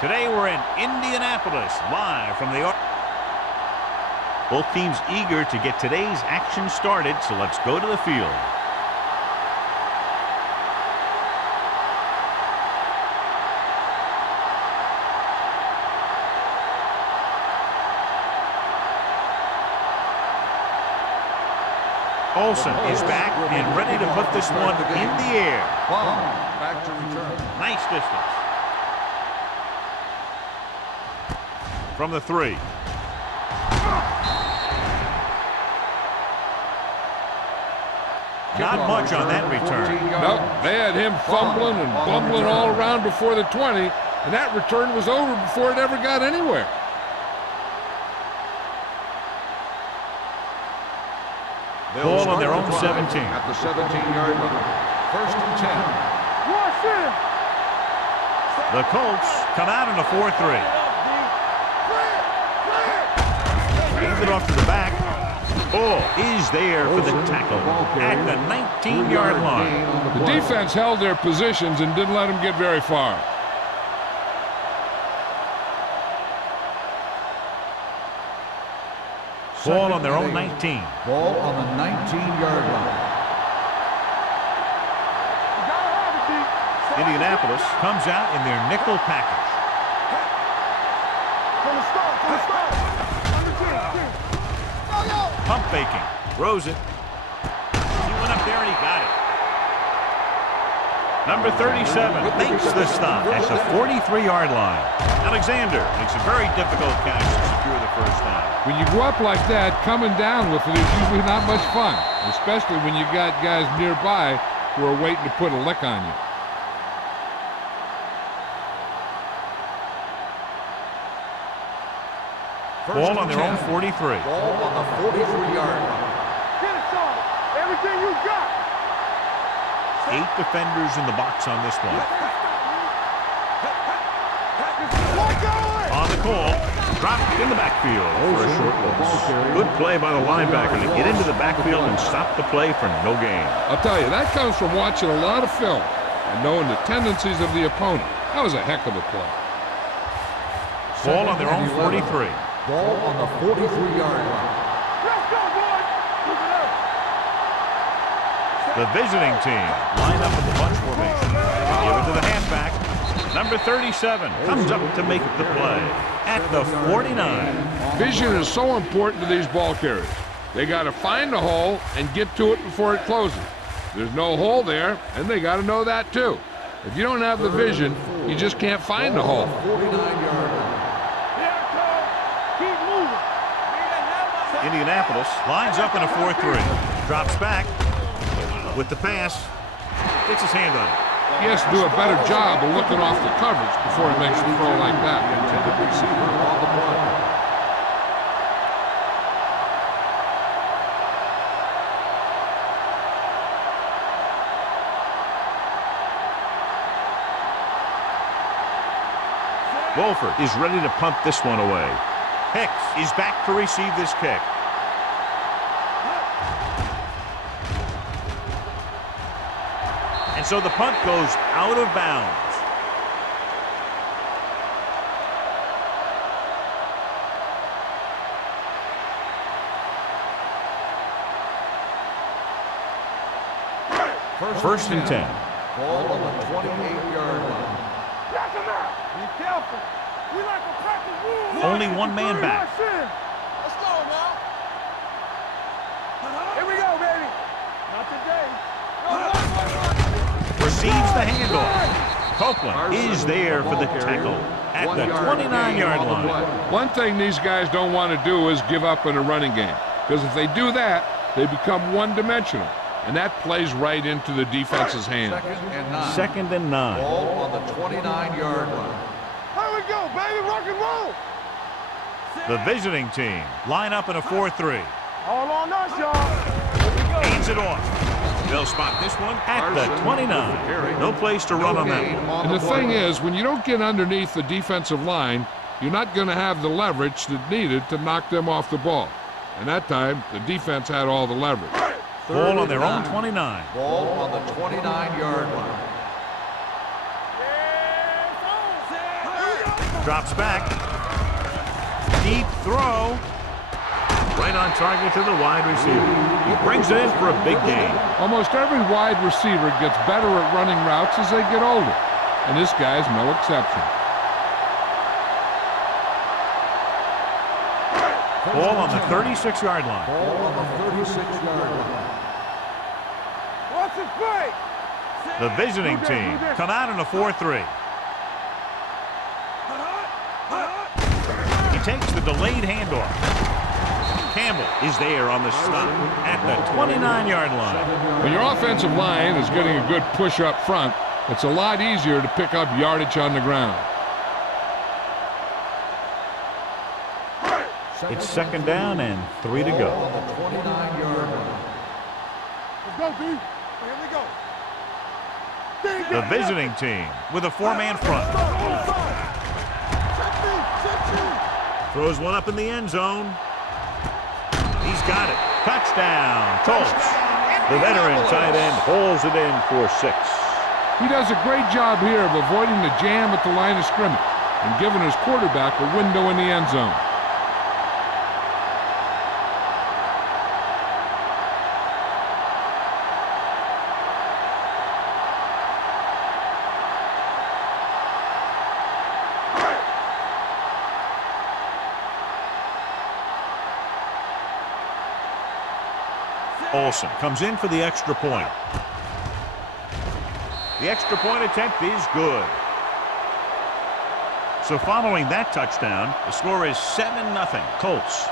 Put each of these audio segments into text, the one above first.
Today we're in Indianapolis, live from the... Both teams eager to get today's action started, so let's go to the field. Olsen is back and ready to put this one in the air. Back to return. Nice distance. From the 3. Not much on that return. Nope, they had him fumbling and bumbling all around before the 20, and that return was over before it ever got anywhere. Ball on their own 17. At the 17-yard line. 1st and 10. The Colts come out in a 4-3. Hands it off to the back. Ball is there for the tackle at the 19-yard line. The defense held their positions and didn't let them get very far. Ball on their own 19. Ball on the 19-yard line. Indianapolis comes out in their nickel package. Pump faking. Throws it. He went up there and he got it. Number 37 makes the stop at the 43-yard line. Alexander makes a very difficult catch to secure the first down. When you go up like that, coming down with it is usually not much fun, especially when you got guys nearby who are waiting to put a lick on you. Ball on their own 43. Ball on the 43-yard line. Get it, son. Everything you got. 8 defenders in the box on this one. On the call, dropped in the backfield for a short loss. Good play by the linebacker to get into the backfield and stop the play for no gain. I'll tell you, that comes from watching a lot of film and knowing the tendencies of the opponent. That was a heck of a play. Ball on their own 43. Ball on the 43-yard line. Let's go, boys. Keep it up. The visiting team line up in the bunch formation. Give it to the halfback. Number 37 comes up to make the play at the 49. Vision is so important to these ball carriers. They got to find the hole and get to it before it closes. There's no hole there, and they got to know that too. If you don't have the vision, you just can't find the hole. 49-yard line. Keep moving. Indianapolis lines up in a 4-3. Drops back with the pass. Gets his hand on it. He has to do a better job of looking off the coverage before he makes a throw like that. Intended receiver on the play. Wolford is ready to punt this one away. Hicks is back to receive this kick. And so the punt goes out of bounds. First and 10. Ball on the 28-yard line. Check him out. Be careful. We like to practice rules. Only one man back. Let's go now. Here we go, baby. Not today. Receives the handoff. Copeland is there for the tackle at the 29-yard line. One thing these guys don't want to do is give up in a running game, because if they do that, they become one-dimensional, and that plays right into the defense's hand. 2nd and 9. Ball on the 29-yard line. Here we go, baby. Rock and roll. The visiting team line up in a 4-3. All on us, y'all. Hands it off. They'll spot this one at the 29. No place to run on that one. And the thing is, when you don't get underneath the defensive line, you're not going to have the leverage that's needed to knock them off the ball. And that time, the defense had all the leverage. Ball on their own 29. Ball on the 29-yard line. Drops back. Deep throw. Right on target to the wide receiver. He brings it in for a big gain. Almost every wide receiver gets better at running routes as they get older, and this guy's no exception. Ball on the 36-yard line. Ball on the 36-yard line. What's the play? The visiting team come out in a 4-3. He takes the delayed handoff. Campbell is there on the stop at the 29-yard line. When your offensive line is getting a good push up front, it's a lot easier to pick up yardage on the ground. It's second down and 3 to go. On the 29-yard line. Let's go, B. Here we go. The visiting team with a 4-man front. Throws one up in the end zone. He's got it. Touchdown, Colts. The veteran tight end holds it in for 6. He does a great job here of avoiding the jam at the line of scrimmage and giving his quarterback a window in the end zone. Olsen comes in for the extra point. The extra point attempt is good. So following that touchdown, the score is 7-0 Colts.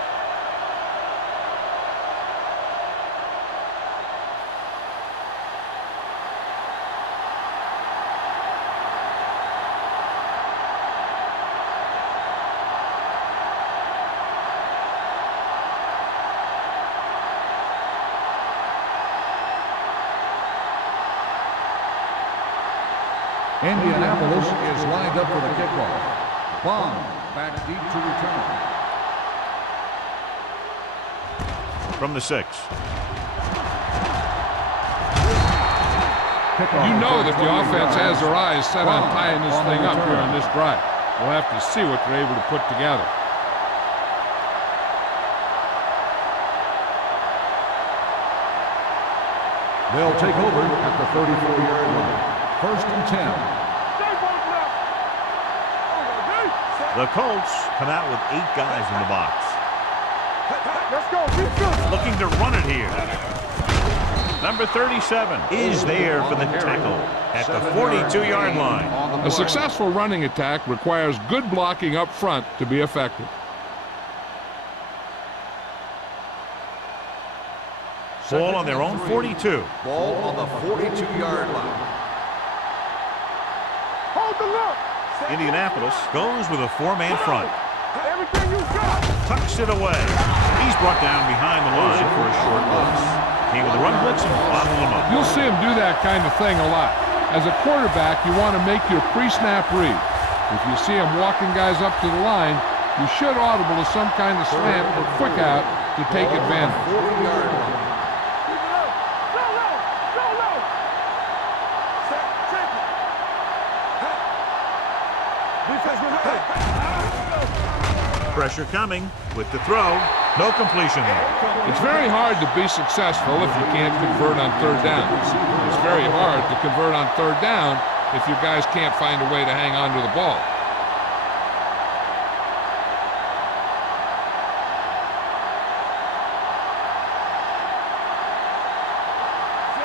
Indianapolis is lined up for the kickoff. Bond back deep to return. From the 6. You know that the offense has their eyes set on tying this thing up here on this drive. We'll have to see what they're able to put together. They'll take over at the 34-yard line. First and 10. The Colts come out with 8 guys in the box. Let's go. Keep good. Looking to run it here. Number 37 is there for the tackle at the 42-yard line. A successful running attack requires good blocking up front to be effective. Ball on their own 42. Ball on the 42-yard line. Hold the look. Indianapolis goes with a 4-man front. Everything you got. Tucks it away. He's brought down behind the line for a short loss. Came with a run blitz and bottled him up. You'll see him do that kind of thing a lot. As a quarterback, you want to make your pre-snap read. If you see him walking guys up to the line, you should audible to some kind of slant or quick out to take advantage. 40-yard line. Keep it up. Go low. Go low. Check it. Defense was hey. Pressure coming with the throw. No completion there. It's very hard to be successful if you can't convert on third down. It's very hard to convert on third down if your guys can't find a way to hang on to the ball.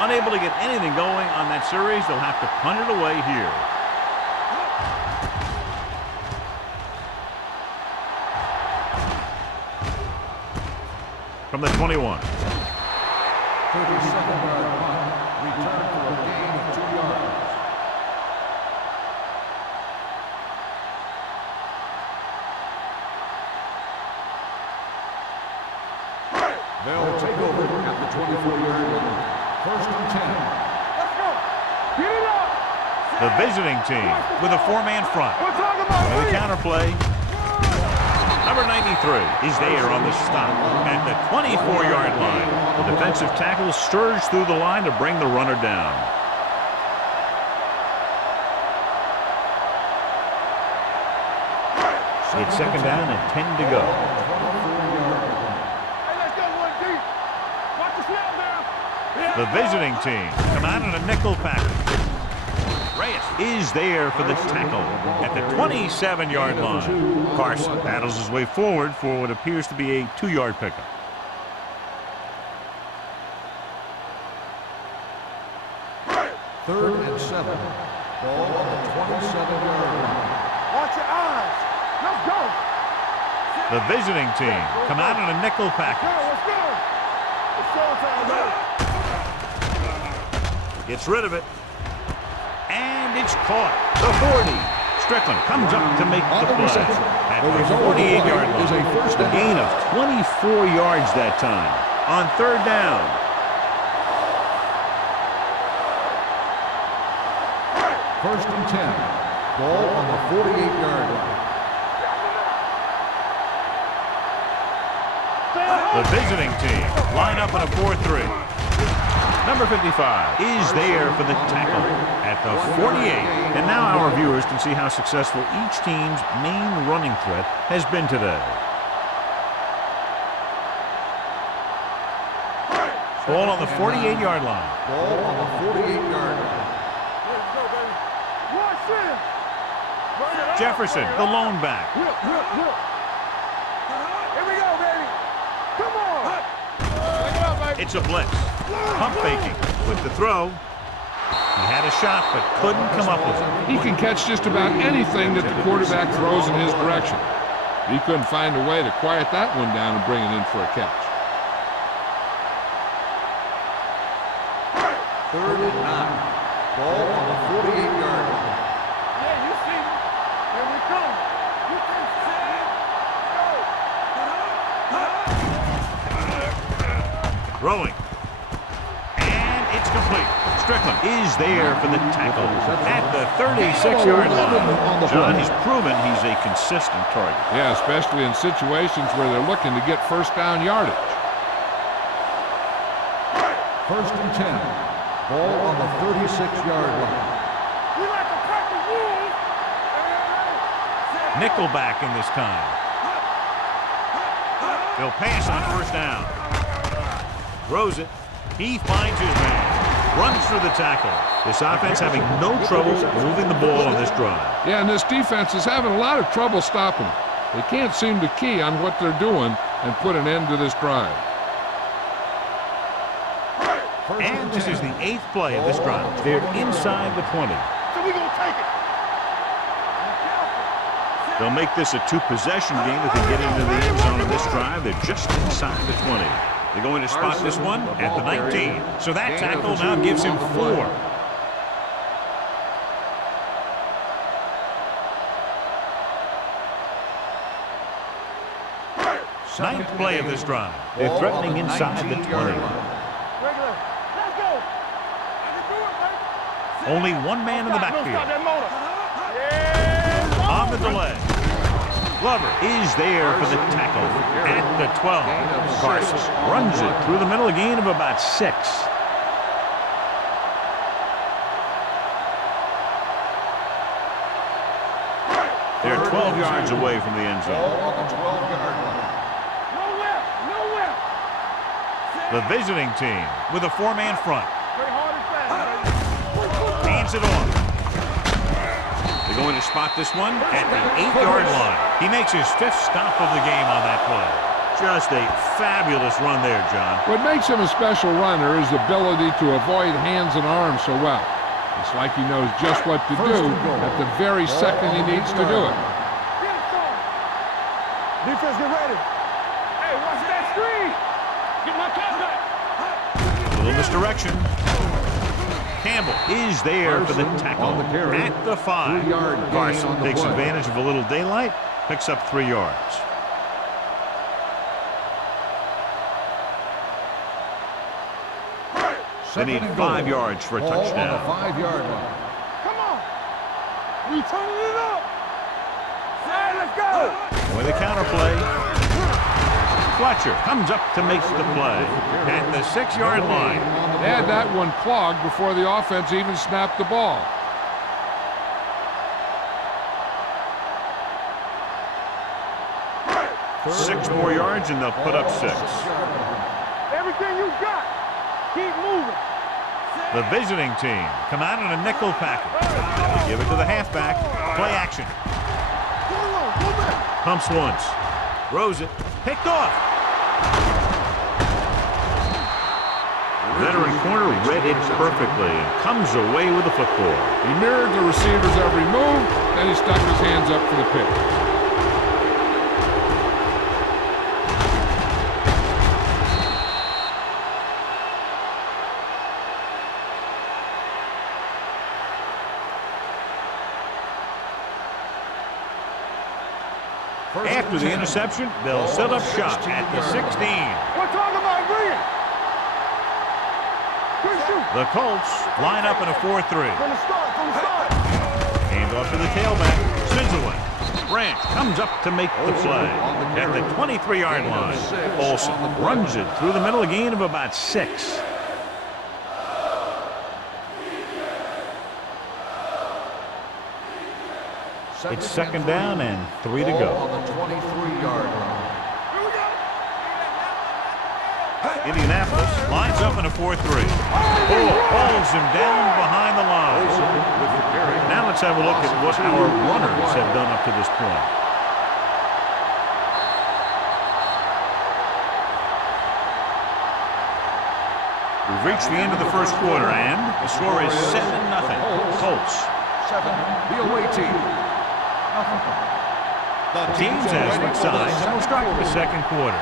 Unable to get anything going on that series, they'll have to punt it away here. From the 21. 37-yard punt. Return for a gain of 2 yards. They'll take over at the 24-yard line. First and 10. Let's go. Get it up. The visiting team with a 4-man front. We're talking about And the read. counterplay. Number 93 is there on the stop at the 24-yard line. The defensive tackle surged through the line to bring the runner down. It's second down and 10 to go. Hey, let's go, one deep. Watch the snap now. The visiting team come out in a nickel package. Reyes is there for the tackle at the 27-yard line. Carson battles his way forward for what appears to be a 2-yard pickup. Third and 7. Ball on the 27-yard line. Watch your eyes. Let's go. The visiting team come out in a nickel Go, package. let's go. It's showtime, Gets rid of it. And it's caught. The 40. Strickland comes up to make the play at the 48-yard line. A gain of 24 yards that time on third down. First and 10. Ball on the 48-yard line. The visiting team line up in a 4-3. Number 55 is there for the tackle at the 48. And now our viewers can see how successful each team's main running threat has been today. Ball on the 48-yard line. Ball on the 48-yard line. Let's go, baby. Watch this. Bring it up. Jefferson, the lone back. Whip. Here we go, baby. Come on. Bring it up, baby. It's a blitz. Pump faking with the throw. He had a shot but couldn't come up with it. He can catch just about anything that the quarterback throws in his direction. He couldn't find a way to quiet that one down and bring it in for a catch. Third and 9. Ball on the 48-yard line. Yeah, you see me. Here we come. You can see it. Go. Throwing. And it's complete. Strickland is there for the tackle at the 36-yard line. John has proven he's a consistent target. Yeah, especially in situations where they're looking to get first down yardage. First and 10. Ball on the 36-yard line. We like to practice rules. Nickelback in this time. He'll pass on first down. Throws it. He finds his man. Runs through the tackle. This offense having no trouble moving the ball on this drive. Yeah, and this defense is having a lot of trouble stopping them. They can't seem to key on what they're doing and put an end to this drive. And this is the 8th play of this drive. They're inside the 20. So we gonna take it. They'll make this a 2-possession game if they get into the end zone of this drive. They're just inside the 20. They're going to spot this one at the 19. So that tackle now gives him 4. Ninth play of this drive. They're threatening inside the 20. Regular. Let's go. I can do it, baby. Only one man in the No, stop backfield. that motor. Yeah. On the delay. Glover is there for the tackle at the 12. Carson runs it through the middle, a gain of about 6. They're 12 yards away from the end Ball zone. on the 12-yard line. Nowhere. The visiting team with a 4-man front. Play hard and fast, baby. Hands it off. They're going to spot this one at the 8-yard line. He makes his 5th stop of the game on that play. Just a fabulous run there, John. What makes him a special runner is the ability to avoid hands and arms so well. It's like he knows just what to do at the very second he needs to do it. Get it started. Defense, get ready. Hey, watch that screen. Get my cat back. A little misdirection. Campbell is there for the tackle at the 5. Carson takes advantage of a little daylight, picks up 3 yards. They need 5 yards for a touchdown. On the 5-yard line. Come on. We turning it up. Hey, let's go. With a counter play, Fletcher comes up to make the play at the 6-yard line. They had that one clogged before the offense even snapped the ball. 6 more yards and they'll put up 6. Everything you got. Keep moving. The visiting team come out in a nickel package. They give it to the halfback. Play action. Pumps once. Throws it. Picked off. The veteran corner read it perfectly and comes away with the football. He mirrored the receiver's every move, then he stuck his hands up for the pick. After the interception, they'll set up shop at the 16. We're talking about Green. The Colts line up in a 4-3. From the start. Hand off to the tailback. Spins away. Branch comes up to make the play at the 23-yard line. Olsen runs it through the middle, a gain of about 6. It's second down and 3 to go. On the 23-yard line. Indianapolis lines up in a 4-3. Pulls him down behind the line. Now let's have a look at what our runners have done up to this point. We've reached the end of the first quarter, and the score is 7-0. Colts. 7, the away team. The teams have switched sides, and we'll start with the second quarter.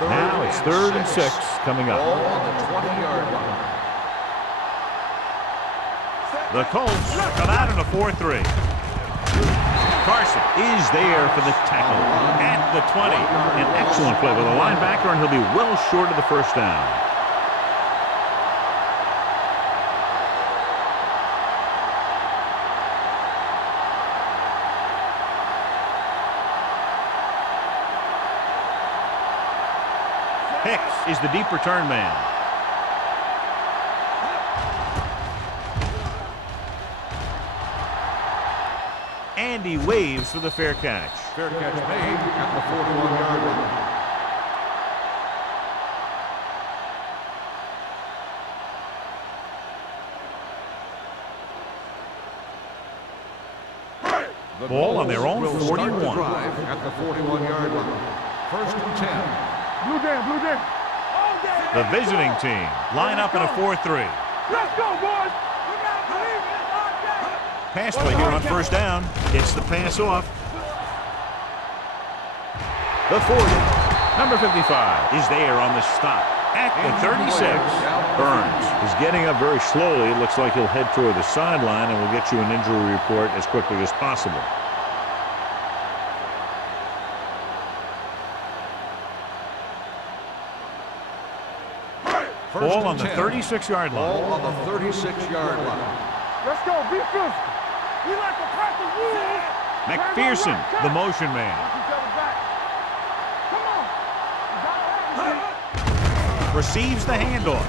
Now it's 3rd and 6 coming up. Ball on the 20-yard line. The Colts come out in a 4-3. Carson is there for the tackle at the 20. An excellent play with a linebacker, and he'll be well short of the first down. Hicks is the deep return man. And he waves for the fair catch. Fair catch made at the 41-yard line. Ball on their own 41. At the 41-yard line. 1st and 10. Blue down. The visiting team line up in a 4-3. Let's go, boys. Pass play here on first down. Gets the pass off. The 40. Number 55 is there on the stop at the 36. Burns is getting up very slowly. It looks like he'll head toward the sideline, and we'll get you an injury report as quickly as possible. Ball on the 36-yard line. Ball on the 36-yard line. Let's go. Be physical. We like to practice rules. McPherson, the motion man. Receives the handoff.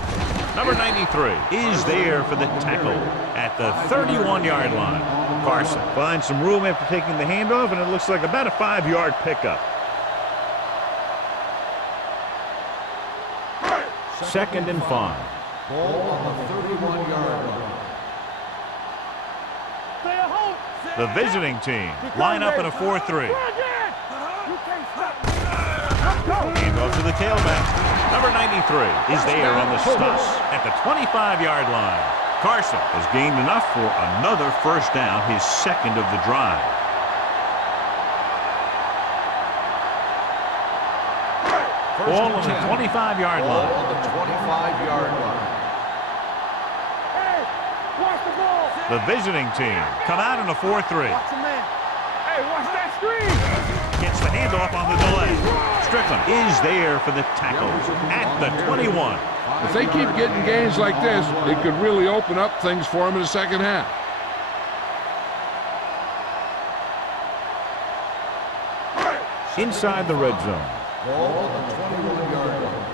Number 93 is there for the tackle at the 31-yard line. Carson finds some room after taking the handoff, and it looks like about a 5-yard pickup. 2nd and 5. Ball on the 31-yard line. The visiting team line up in a 4-3. Hand off to the tailback. Number 93 is there on the stop at the 25-yard line. Carson has gained enough for another first down, his 2nd of the drive. Ball on the 25-yard line. Ball on the 25-yard line. Hey, watch the ball. The visiting team come out in a 4-3. Watch the man. Hey, watch that screen. Gets the handoff on the delay. Strickland is there for the tackle at the 21. If they keep getting gains like this, it could really open up things for them in the second half. Inside the red zone. Ball on the 21-yard line.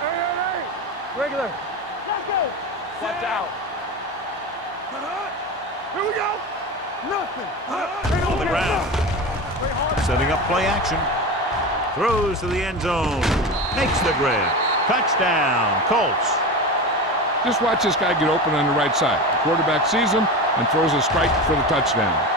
Hey. Regular. Let's go. Watch out. Here we go. On the ground. Setting up play action. Throws to the end zone. Makes the grab. Touchdown, Colts. Just watch this guy get open on the right side. The quarterback sees him and throws a strike for the touchdown.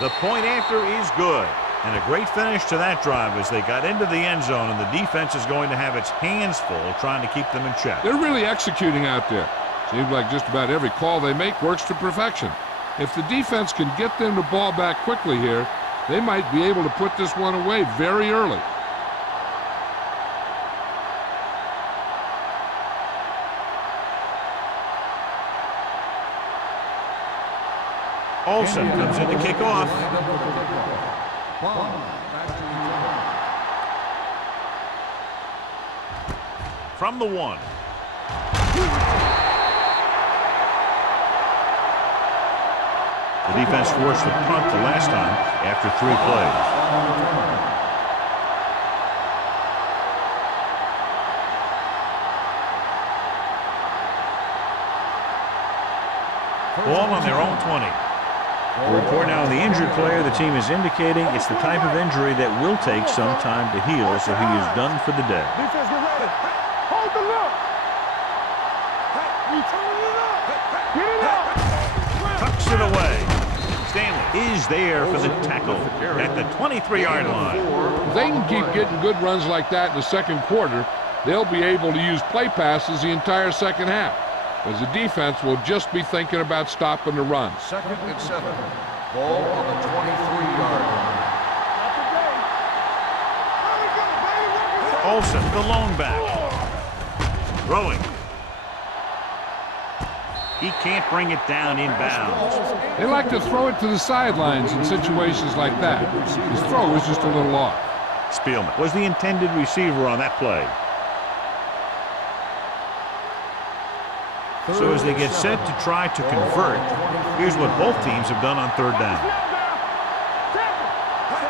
The point after is good. And a great finish to that drive as they got into the end zone, and the defense is going to have its hands full trying to keep them in check. They're really executing out there. Seems like just about every call they make works to perfection. If the defense can get them the ball back quickly here, they might be able to put this one away very early. Olsen comes in to kick off. From the 1. The defense forced the punt the last time after 3 plays. Ball on their own 20. A report now on the injured player. The team is indicating it's the type of injury that will take some time to heal, so he is done for the day. Defense, get ready. Hold the look. Get it up. Tucks it away. Stanley is there for the tackle at the 23-yard line. If they can keep getting good runs like that in the second quarter, they'll be able to use play passes the entire second half, as the defense will just be thinking about stopping the run. 2nd and 7. Ball on the 23-yard line. Olsen, the lone back. Throwing. He can't bring it down inbounds. They like to throw it to the sidelines in situations like that. His throw was just a little off. Spielman was the intended receiver on that play. So as they get set to try to convert, here's what both teams have done on 3rd down.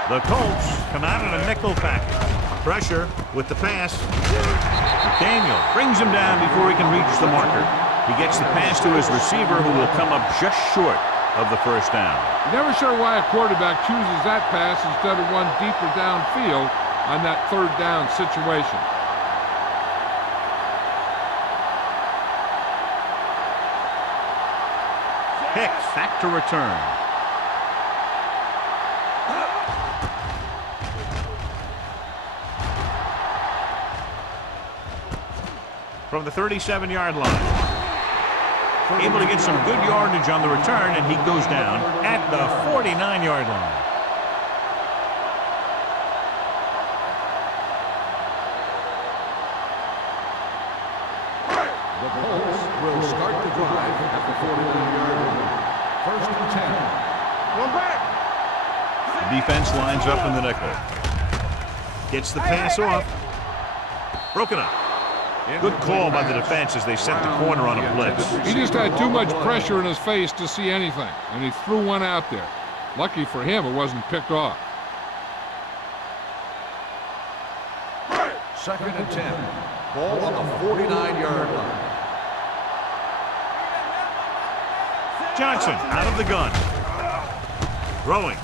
The Colts come out in a nickel package. Pressure with the pass. Daniel brings him down before he can reach the marker. He gets the pass to his receiver, who will come up just short of the 1st down. Never sure why a quarterback chooses that pass instead of one deeper downfield on that 3rd down situation. Hicks back to return. From the 37-yard line. Able to get some good yardage on the return, and he goes down at the 49-yard line. The Colts will start the drive at the 49-yard line. 1st and 10. One back. The defense lines up in the nickel. Gets the pass off. Broken up. Good call by the defense as they set the corner on a blitz. He just had too much pressure in his face to see anything, and he threw one out there. Lucky for him, it wasn't picked off. 2nd and 10. Ball on the 49-yard line. Johnson out of the gun. Throwing.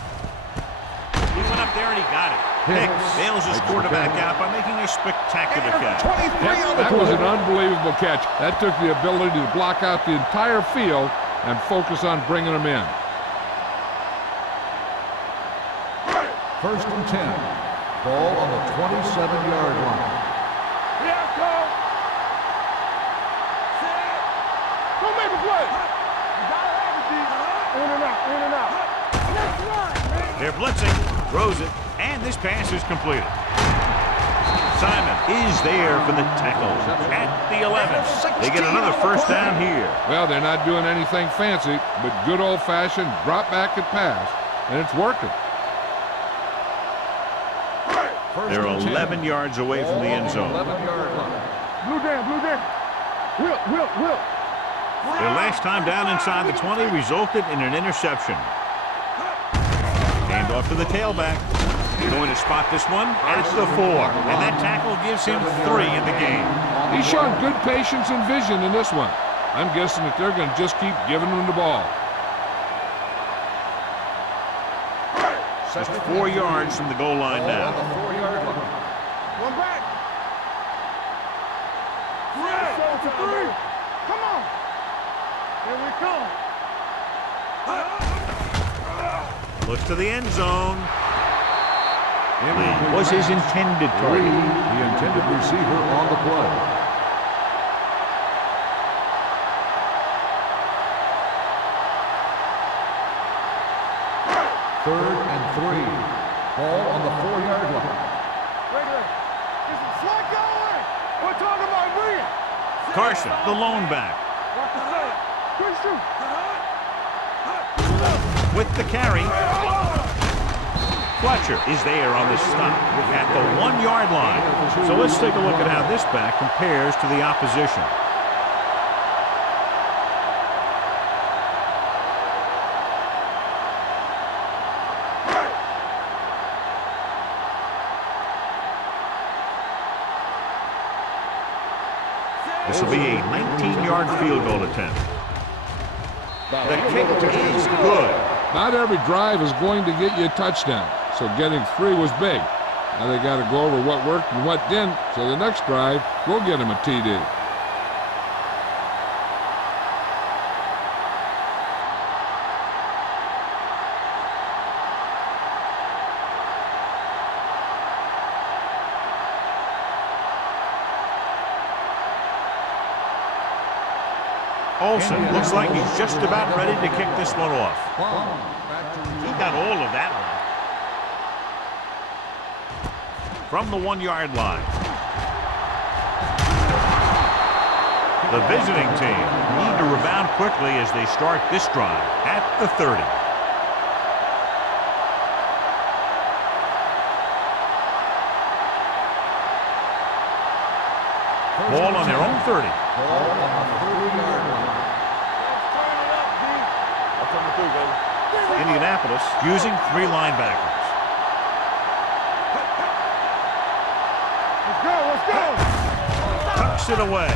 He went up there and he got it. Hicks bails his quarterback out by making a spectacular catch. That was an unbelievable catch. That took the ability to block out the entire field and focus on bringing them in. 1st and 10. Ball on the 27-yard line. Yeah, go. Go make a play. You gotta have it, D. In and out, in and out. Next line. They're blitzing, throws it, and this pass is completed. Simon is there for the tackle at the 11. They get another first down here. Well, they're not doing anything fancy, but good old-fashioned drop back and pass, and it's working. They're 11 yards away from the end zone. Blue down. Will. Their last time down inside the 20 resulted in an interception. Hand off to the tailback. Going to spot this one at the 4. And that tackle gives him 3 in the game. He's shown good patience and vision in this one. I'm guessing that they're going to just keep giving him the ball. Just 4 yards from the goal line now. One back. 3. Come on. Here we come. Looks to the end zone. Was his intended target. The intended receiver on the play. Third and 3. Ball on the 4-yard line. Wait. This is slot going. We're talking about brilliant. Carson, the lone back. Watch the side. Good shoot. With the carry. Fletcher is there on the stop at the 1-yard line. So let's take a look at how this back compares to the opposition. This will be a 19-yard field goal attempt. The kick is good. Not every drive is going to get you a touchdown, so getting 3 was big. Now they got to go over what worked and what didn't, so the next drive will get him a TD. Olsen looks like he's just about ready to kick this one off. He got all of that one. From the 1-yard line. The visiting team need to rebound quickly as they start this drive at the 30. Ball on their own 30. Ball on the 30-yard line. Indianapolis using 3 linebackers. Let's go. Tucks it away.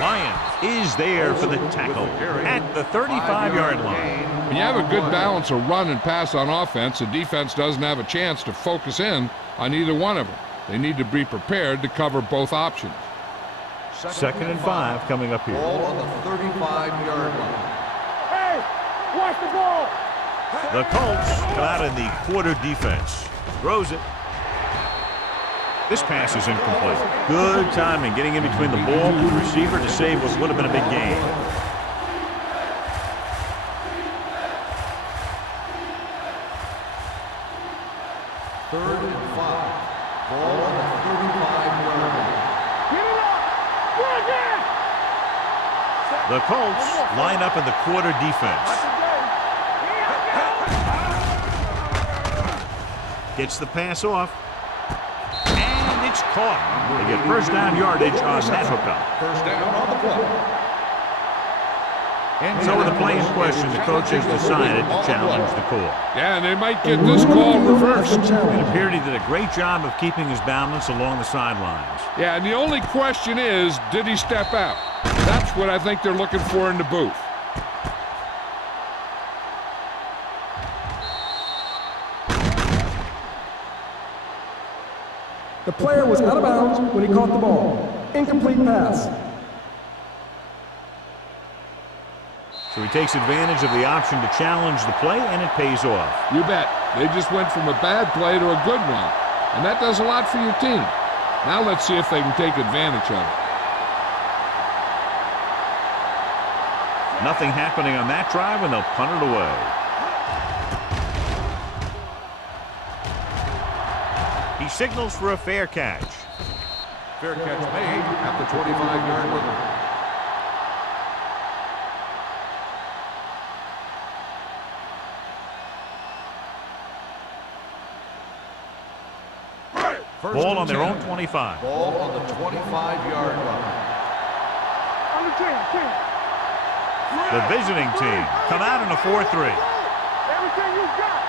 Lyons is there for the tackle at the 35-yard line. When you have a good balance of run and pass on offense, the defense doesn't have a chance to focus in on either one of them. They need to be prepared to cover both options. Second and 5 coming up here. Ball on the 35-yard line. Hey, watch the ball. The Colts come out in the quarter defense. Throws it. This pass is incomplete. Good timing getting in between the ball and the receiver to save what would have been a big gain. Third and 5. Ball on the 35-yard line. Get it up. Bring it. The Colts line up in the quarter defense. Gets the pass off. And it's caught. They get first down yardage on that hookup. First down on the play. So with the play in question, the coaches decided to challenge the call. Yeah, and they might get this call reversed. It appeared he did a great job of keeping his balance along the sidelines. Yeah, and the only question is, did he step out? That's what I think they're looking for in the booth. The player was out of bounds when he caught the ball. Incomplete pass. So he takes advantage of the option to challenge the play, and it pays off. You bet. They just went from a bad play to a good one. And that does a lot for your team. Now let's see if they can take advantage of it. Nothing happening on that drive, and they'll punt it away. signals for a fair catch. Fair catch made at the 25-yard line. Ball on their own 25. Ball on the 25-yard line. On the 10. The visiting team come out in a 4-3. Everything you got.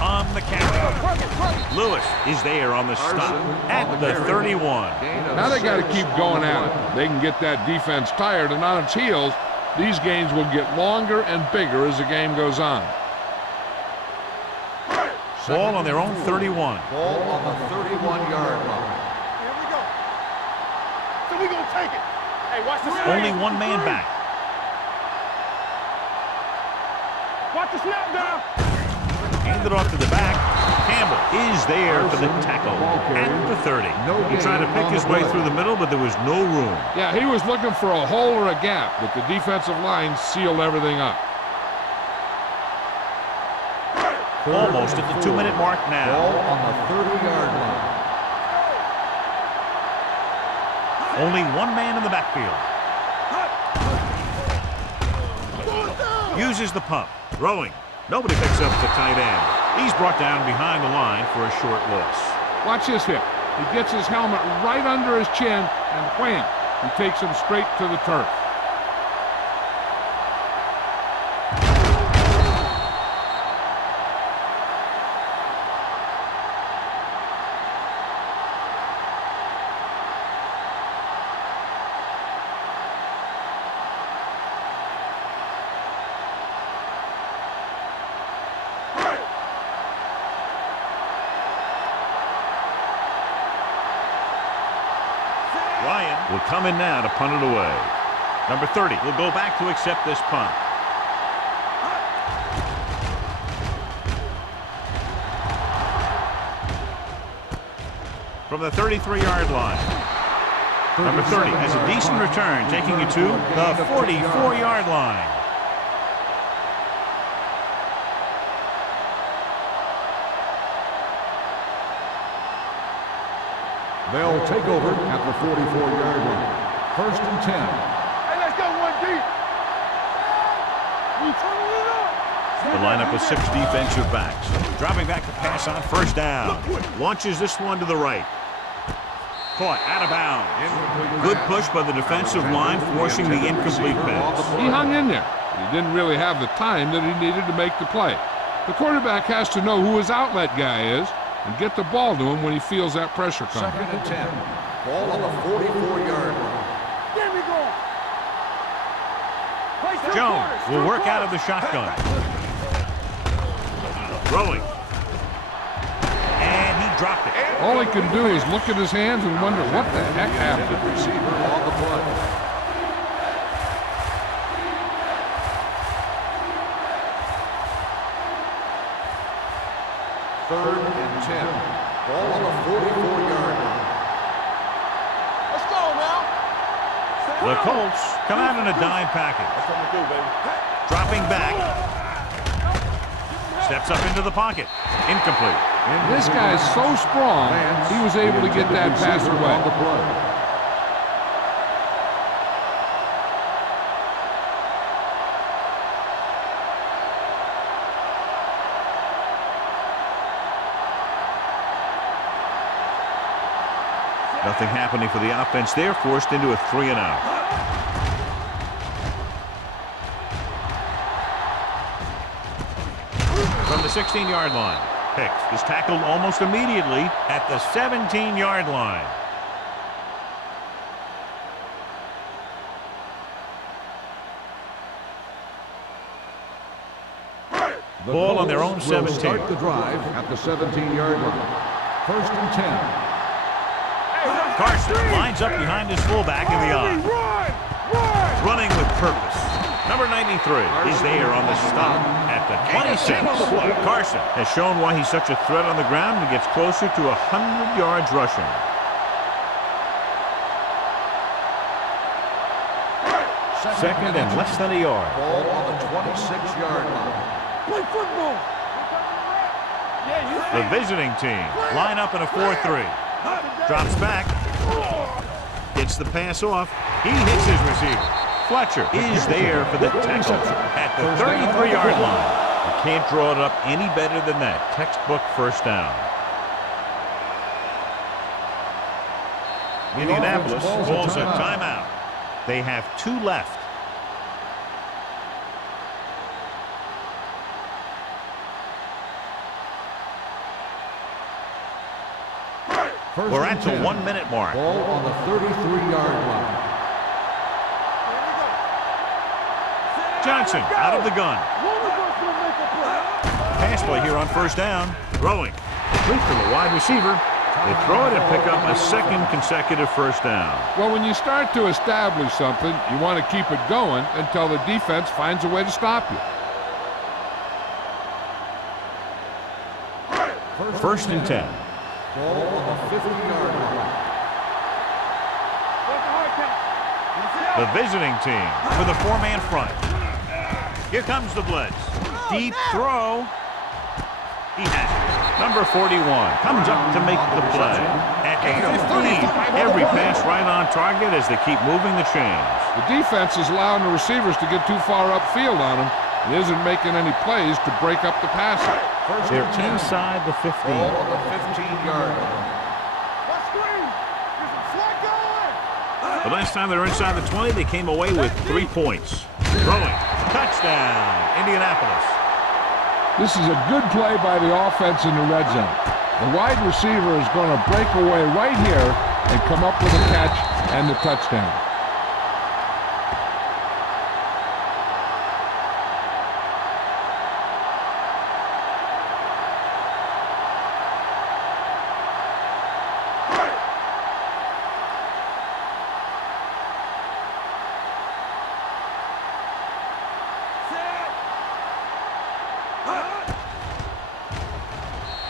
On the count. Lewis is there on the stop at the 31. Now they got to keep going at it. They can get that defense tired and on its heels. These games will get longer and bigger as the game goes on. Ball on their own 31. Ball on the 31-yard line. Here we go. So we gonna take it. Hey, watch the snap. Only one man back. Watch the snap down. Handed off to the back. Campbell is there for the tackle at the 30. He tried to pick his way through the middle, but there was no room. Yeah, he was looking for a hole or a gap, but the defensive line sealed everything up. Almost at the 2-minute mark now. Ball on the 30-yard line. Only one man in the backfield. Uses the pump. Throwing. Nobody picks up the tight end. He's brought down behind the line for a short loss. Watch this hit. He gets his helmet right under his chin, and wham, he takes him straight to the turf. Ryan will come in now to punt it away. Number 30 will go back to accept this punt. From the 33-yard line. Number 30 has a decent return, taking you to the 44-yard line. They'll take over at the 44-yard line. 1st and 10. Hey, let's go one deep. We turning it up. The lineup of 6 defensive backs. Dropping back to pass on 1st down. Launches this one to the right. Caught out of bounds. Good push by the defensive line, forcing the incomplete pass. He hung in there. He didn't really have the time that he needed to make the play. The quarterback has to know who his outlet guy is and get the ball to him when he feels that pressure coming. 2nd and 10. Ball on the 44-yard line. There we go. Play two Jones quarters, will two work out of quarters. the shotgun. Throwing. And he dropped it. All he can do is look at his hands and wonder what the heck happened. Receiver on the play. Third and 10. Ball on the 44-yard line. Let's go now. The Colts come out in a dime package. That's what we do, baby. Dropping back. Steps up into the pocket. Incomplete. And this guy's so strong, he was able to get that pass Receiver away. on the play. Nothing happening for the offense there, forced into a 3-and-out. From the 16-yard line, Hicks is tackled almost immediately at the 17-yard line. The Ball on their Colts own will 17. Start the drive at the 17-yard line. 1st and 10. Carson lines up behind his fullback in the eye. Running with purpose. Number 93 is there on the stop at the 26. Carson has shown why he's such a threat on the ground and gets closer to 100 yards rushing. Second and less than a yard. Ball on the 26-yard line. Play football. The visiting team line up in a 4-3. Drops back. Gets the pass off. He hits his receiver. Fletcher is there for the tackle at the 33-yard line. You can't draw it up any better than that. Textbook first down. Indianapolis calls a timeout. They have 2 left. We're at the 1-minute mark. Ball on the 33-yard line. Johnson out of the gun. Pass play here on first down. Throwing. Complete from the wide receiver. They throw it and pick up a second consecutive first down. Well, when you start to establish something, you want to keep it going until the defense finds a way to stop you. First and 10. Ball on the 50-yard line. The visiting team with a 4-man front. Here comes the blitz. Deep throw. He has it. Number 41 comes up to make the play. At 15, every pass right on target as they keep moving the chains. The defense is allowing the receivers to get too far upfield on them and isn't making any plays to break up the passing. They're inside the 15. Ball on the 15-yard line. The last time they were inside the 20, they came away with 3 points. Throwing. Touchdown, Indianapolis. This is a good play by the offense in the red zone. The wide receiver is going to break away right here and come up with a catch and the touchdown.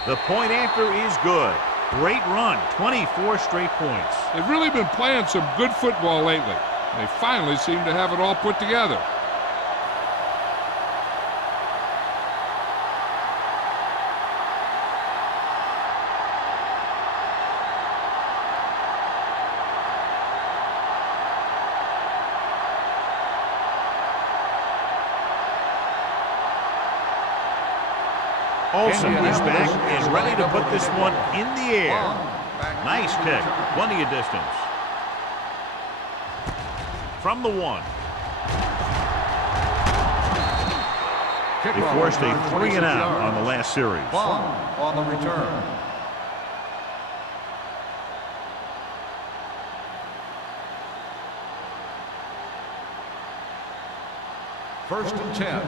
The point after is good. Great run, 24 straight points. They've really been playing some good football lately. They finally seem to have it all put together. Olsen is back and ready to put this one in the air. Nice kick, plenty of distance. From the 1. They forced a 3-and-out on the last series. On the return. First and 10.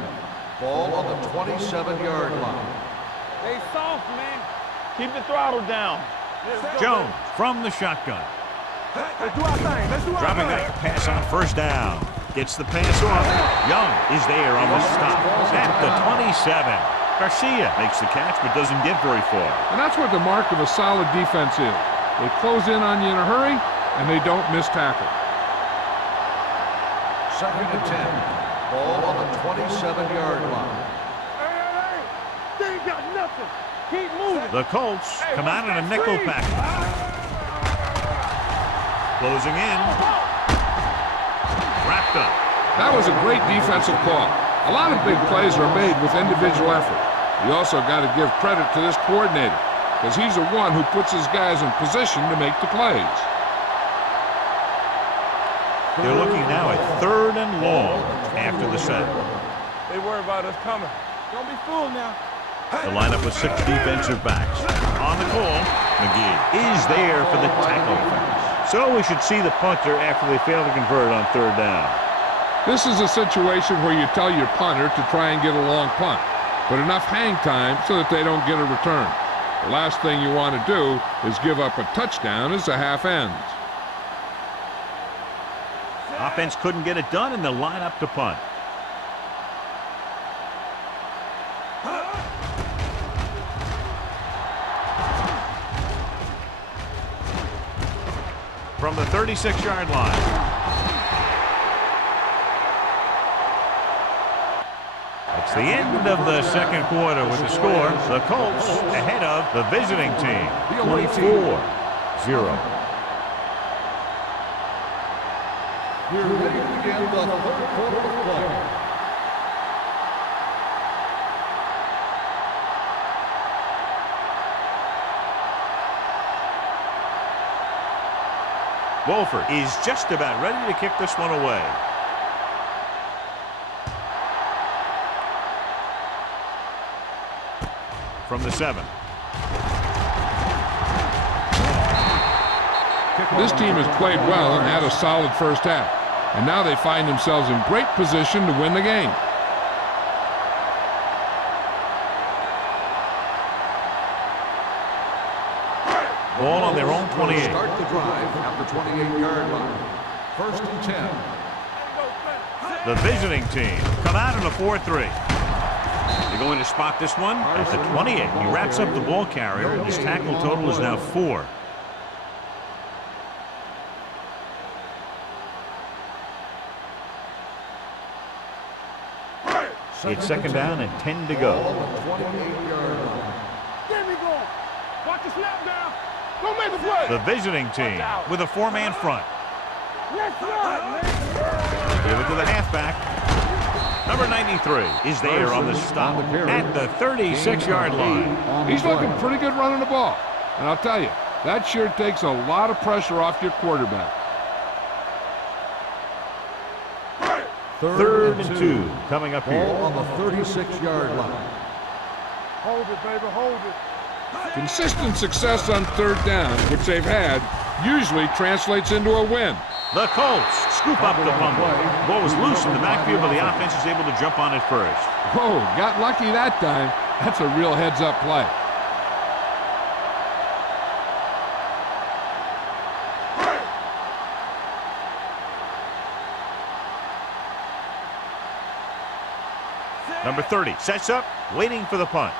Ball on the 27-yard line. Stay soft, man. Keep the throttle down. Jones from the shotgun. Let's do our thing. Let's do our Dropping thing. back, pass on first down. Gets the pass off. Young is there on the stop at the 27. Garcia makes the catch but doesn't get very far. And that's what the mark of a solid defense is. They close in on you in a hurry, and they don't miss tackle. Second and 10. Ball on the 27-yard line. Hey, they ain't got nothing. Keep moving. The Colts come out in a nickel package. Closing in. Wrapped up. That was a great defensive call. A lot of big plays are made with individual effort. You also got to give credit to this coordinator, because he's the one who puts his guys in position to make the plays. They're looking now at 3rd and long after the set. They worry about us coming. Don't be fooled now. The lineup with 6 defensive backs. On the call, McGee is there for the tackle. So we should see the punter after they fail to convert on 3rd down. This is a situation where you tell your punter to try and get a long punt, but enough hang time so that they don't get a return. The last thing you want to do is give up a touchdown as a half ends. Offense couldn't get it done, and they'll line up to punt. From the 36-yard line. It's the end of the second quarter with the score. The Colts ahead of the visiting team, 24-0. We're ready to begin the third quarter of play. Wolford is just about ready to kick this one away. From the 7. This team has played well and had a solid first half. And now they find themselves in great position to win the game. Ball on their own 28. Start the drive at the 28-yard line. First and 10. The visiting team come out in a 4-3. They're going to spot this one at the 28. He wraps up the ball carrier, and his tackle total is now 4. It's second down and 10 to go. There we go. Watch the snap now. Don't make the play. The visiting team with a 4-man front. Let's run, Give it to the halfback. Number 93 is there on the stop at the 36-yard line. He's looking pretty good running the ball. And I'll tell you, that sure takes a lot of pressure off your quarterback. Third and 2 coming up here. Ball on the 36-yard line. Hold it, baby, hold it. Consistent success on third down, which they've had, usually translates into a win. The Colts scoop up the fumble. Ball was loose in the backfield, but the offense is able to jump on it first. Whoa, got lucky that time. That's a real heads-up play. Number 30 sets up, waiting for the punt.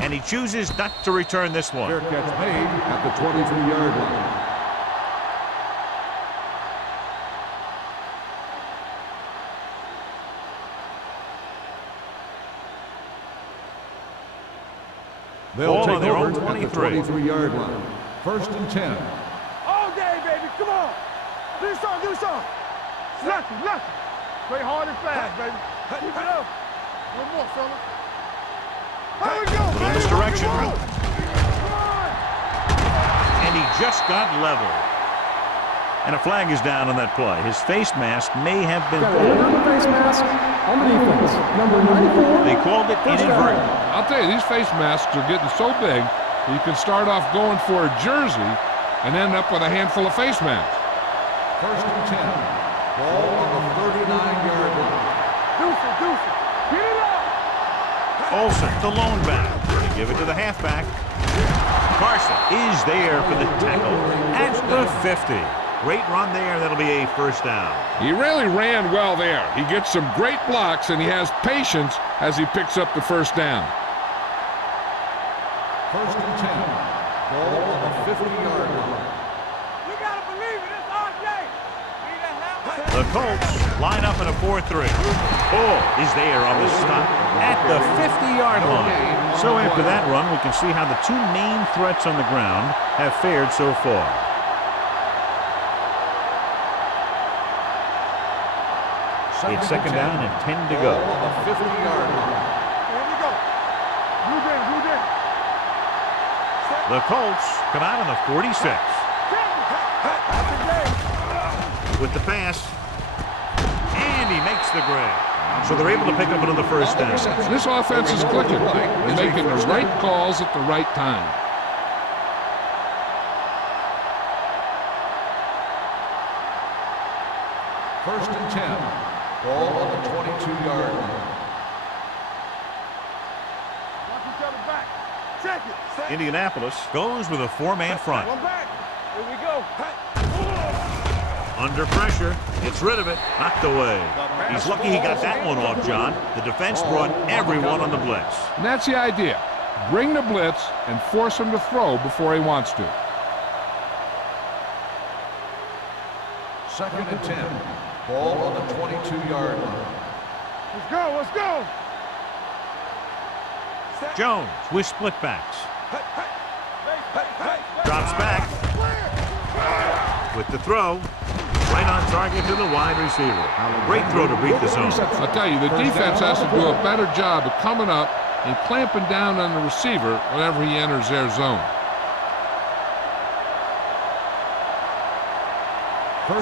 And he chooses not to return this one. Fair catch made at the 23-yard line. They'll take over at the 23-yard line. First and 10. All day, baby, come on. Do something. Nothing. Play hard and fast, baby. Keep it up. One more, fella. Here we go, In this direction. And he just got level. And a flag is down on that play. His face mask may have been pulled. Face mask on the defense. Number 94. They called it inadvertent. I'll tell you, these face masks are getting so big that you can start off going for a jersey and end up with a handful of face masks. First and 10. Ball on the 39-yard line. Deuce. Get it up. Olsen, the lone back. They give it to the halfback. Carson is there for the tackle at the 50. Great run there. That'll be a first down. He really ran well there. He gets some great blocks, and he has patience as he picks up the first down. First and 10. Ball on the 50-yard line. You gotta believe it. It's RJ. The Colts line up in a 4-3. Ball is there on the stop at the 50-yard line. So after that run, we can see how the two main threats on the ground have fared so far. It's second down and 10 to go. On the 50-yard line. Here we go. Who there? The Colts come out on the 46. With the pass. And he makes the grab. So they're able to pick up another first down. This offense is clicking. They're making the right calls at the right time. First and 10. Ball on the 22-yard line. Watch each other back. Check it. Indianapolis goes with a 4-man front. One back. Here we go. Under pressure, gets rid of it, knocked away. He's lucky he got that one off, John. The defense brought everyone on the blitz. And that's the idea. Bring the blitz and force him to throw before he wants to. Second and 10. Ball on the 22-yard line. Let's go, let's go. Jones with split backs. Drops back with the throw. Right on target to the wide receiver. Great throw to beat the zone. I'll tell you, the defense has to do a better job of coming up and clamping down on the receiver whenever he enters their zone.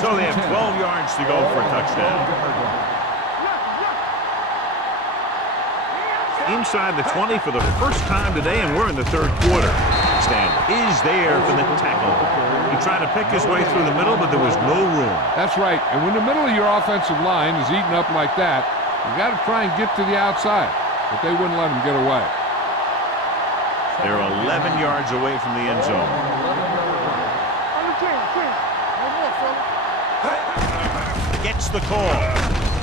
So they have 12 yards to go for a touchdown. Inside the 20 for the first time today, and we're in the third quarter. Stanley is there for the tackle. He tried to pick his way through the middle, but there was no room. That's right. And when the middle of your offensive line is eaten up like that, you got to try and get to the outside. But they wouldn't let him get away. They're 11 yards away from the end zone. Gets the call.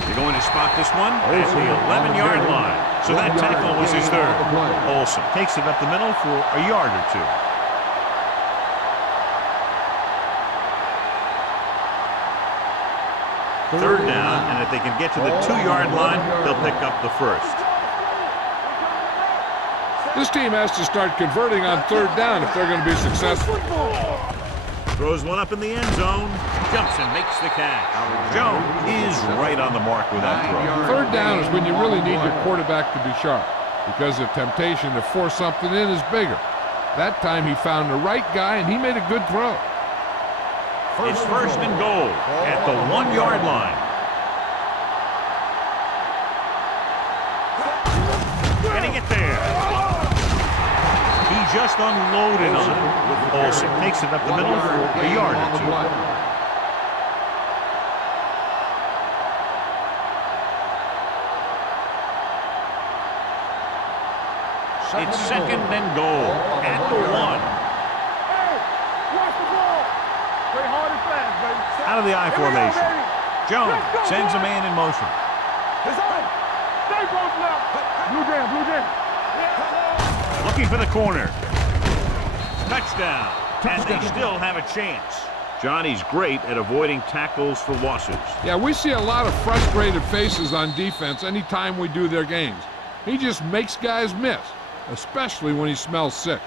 You're going to spot this one at the 11-yard line. So that tackle was his third. Olsen takes it up the middle for a yard or two. Third down, and if they can get to the 2-yard line, they'll pick up the first. This team has to start converting on third down if they're going to be successful. Throws one up in the end zone. Jumps and makes the catch. Jones is right on the mark with that throw. Third down is when you really need your quarterback to be sharp, because the temptation to force something in is bigger. That time he found the right guy and he made a good throw. It's first and goal at the 1-yard line. Can he get there? He just unloaded on it. Olsen takes it up the middle for a yard or two. It's second and goal at the 1. Hey, watch the ball. Play hard and fast, baby. Out of the I formation. Jones sends a man in motion. It's on. Stay broken up. Blue down, blue down. Looking for the corner. Touchdown. And they still have a chance. Johnny's great at avoiding tackles for losses. Yeah, we see a lot of frustrated faces on defense anytime we do their games. He just makes guys miss, especially when he smells 6.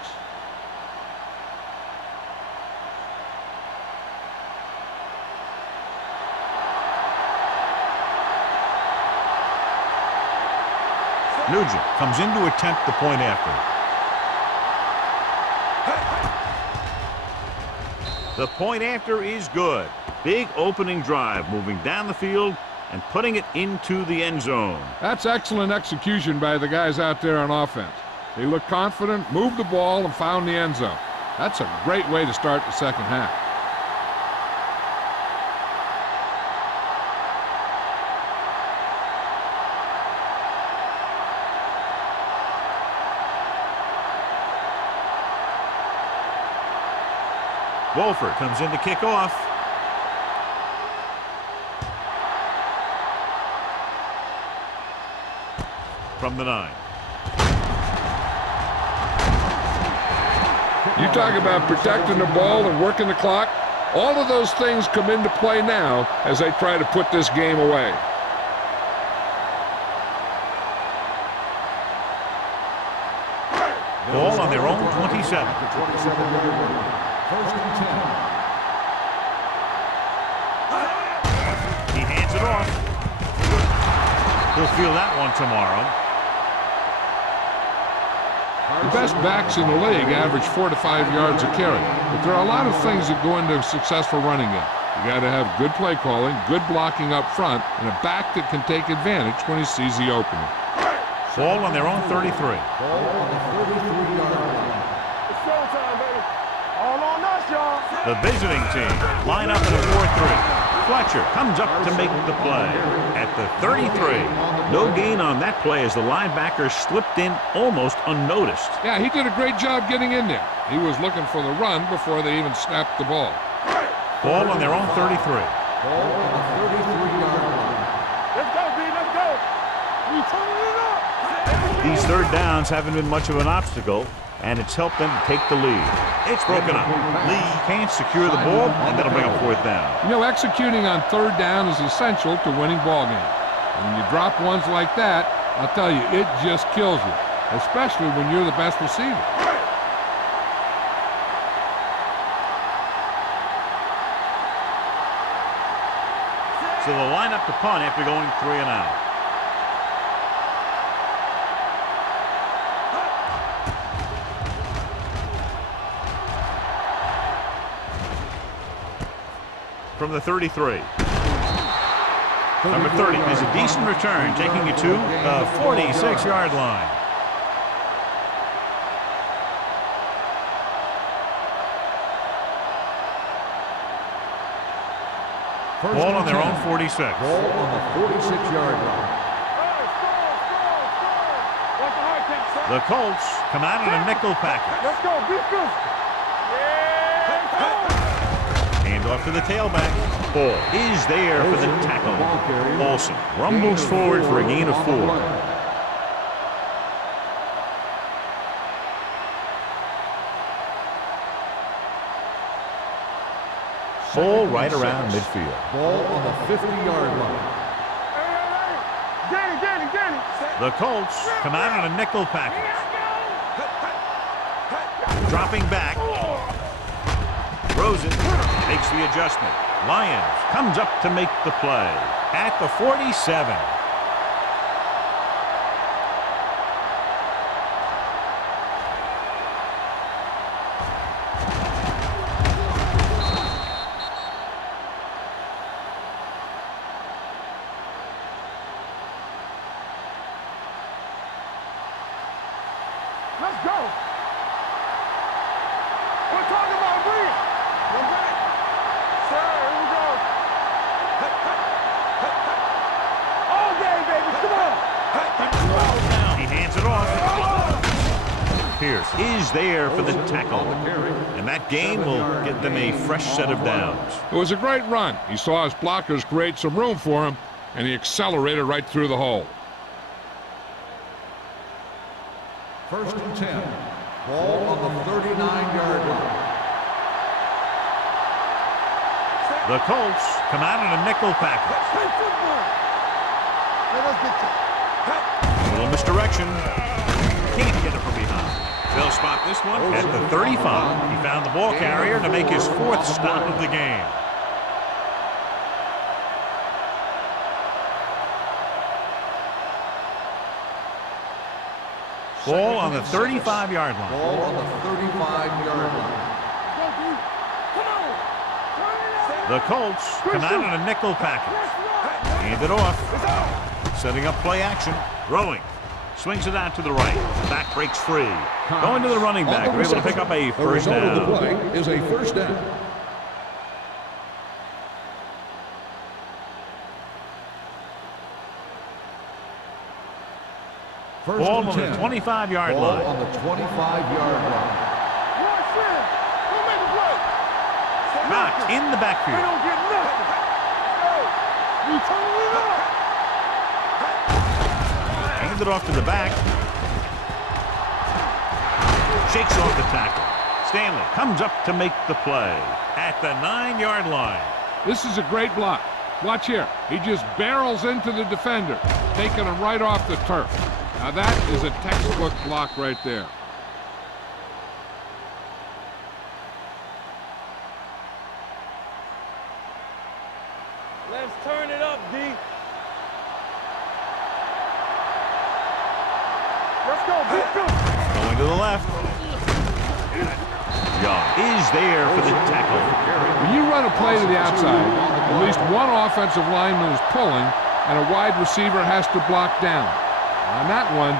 Nugent comes in to attempt the point after. The point after is good. Big opening drive, moving down the field and putting it into the end zone. That's excellent execution by the guys out there on offense. They looked confident, moved the ball, and found the end zone. That's a great way to start the second half. Wolford comes in to kick off. From the 9. You talk about protecting the ball and working the clock. All of those things come into play now as they try to put this game away. Ball on their own 27. First and 10. He hands it off. He'll feel that one tomorrow. The best backs in the league average 4 to 5 yards a carry, but there are a lot of things that go into a successful running game. You got to have good play calling, good blocking up front, and a back that can take advantage when he sees the opening. Ball on their own 33. Ball on the 33-yard line. It's showtime, baby. All on us, y'all. The visiting team line up in a 4-3. Fletcher comes up to make the play at the 33. No gain on that play as the linebacker slipped in almost unnoticed. Yeah, he did a great job getting in there. He was looking for the run before they even snapped the ball. Ball on their own 33. Ball on the 33-yard line. Let's go, B. Let's go. We turning it up. The These third downs haven't been much of an obstacle, and it's helped them to take the lead. It's broken up. Lee can't secure the ball, and that'll bring up fourth down. You know, executing on third down is essential to winning ball games. And when you drop ones like that, I'll tell you, it just kills you, especially when you're the best receiver. So they'll line up to punt after going 3 and out. From the 33. Number 30 is a decent return, taking it to the 46-yard line. Ball on their own 46. Ball on the 46-yard line. The Colts come out in a nickel package. Let's go, be good. Hand off to the tailback. Ball is there for the tackle. Olsen rumbles forward for a gain of 4. Ball right around midfield. Ball on the 50-yard line. Get it. The Colts come out in a nickel package. Dropping back. Throws it. Makes the adjustment. Lyons comes up to make the play at the 47. Let's go. We're talking about William. We're back. Sir, here we go. All day, baby. Come on. He hands it off. Pierce is there for the tackle. And that gain will get them a fresh set of downs. It was a great run. He saw his blockers create some room for him, and he accelerated right through the hole. 1st and 10. Ball on the 39-yard line. The Colts come out in a nickel package. Play football. Let us get to A little misdirection. Can't get it from behind. They'll spot this one at the 35. He found the ball carrier to make his 4th stop of the game. Ball on the 35-yard line. Ball on the 35-yard line. Come on. Turn it up. The Colts come out in a nickel package. Hand it off. Setting up play action. Throwing. Swings it out to the right. Back breaks free. Going to the running back. They're able to pick up a first The result of the down. play is a first down. Ball on the 25-yard Ball line. on the 25-yard line. One swing. We'll make a play. Knocked in the They backfield. don't get nothing. Hey, you turn it up. Hand it off to the back. Shakes off the tackle. Stanley comes up to make the play at the 9-yard line. This is a great block. Watch here. He just barrels into the defender, taking him right off the turf. Now that is a textbook block right there. Let's turn it up, D. Let's go, be good. Going to the left. Young is there for the tackle. When you run a play to the outside, at least one offensive lineman is pulling, and a wide receiver has to block down. On that one,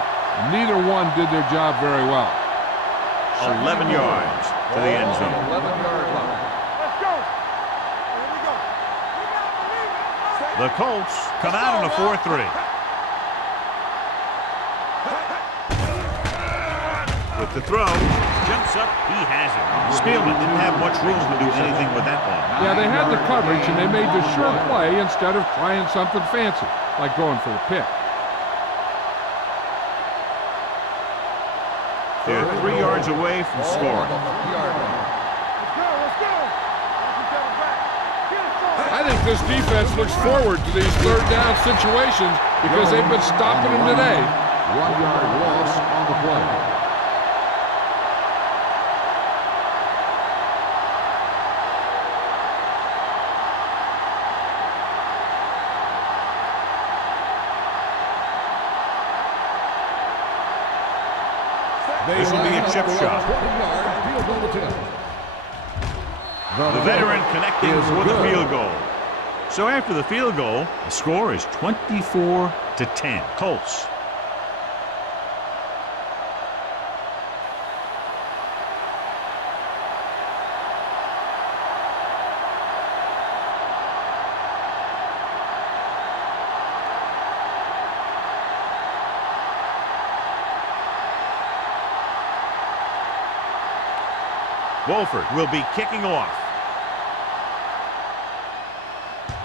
neither one did their job very well. 11 yards to the end zone. 11-yard line. Let's go. Here we go. We got to believe it. The Colts come out in a 4-3. With the throw, jumps up, he has it. Spielman didn't have much room to do anything with that one. Yeah, they had the coverage, and they made the sure play instead of trying something fancy, like going for the pick. They're 3 yards away from scoring. Let's go, let's go. Watch each other back. Get it, son. I think this defense looks forward to these third down situations because they've been stopping them today. 1 yard loss on the play. This will be a chip shot. 20-yard field goal attempt. The veteran connecting for the field goal. So after the field goal, the score is 24-10. Colts. Wolford will be kicking off.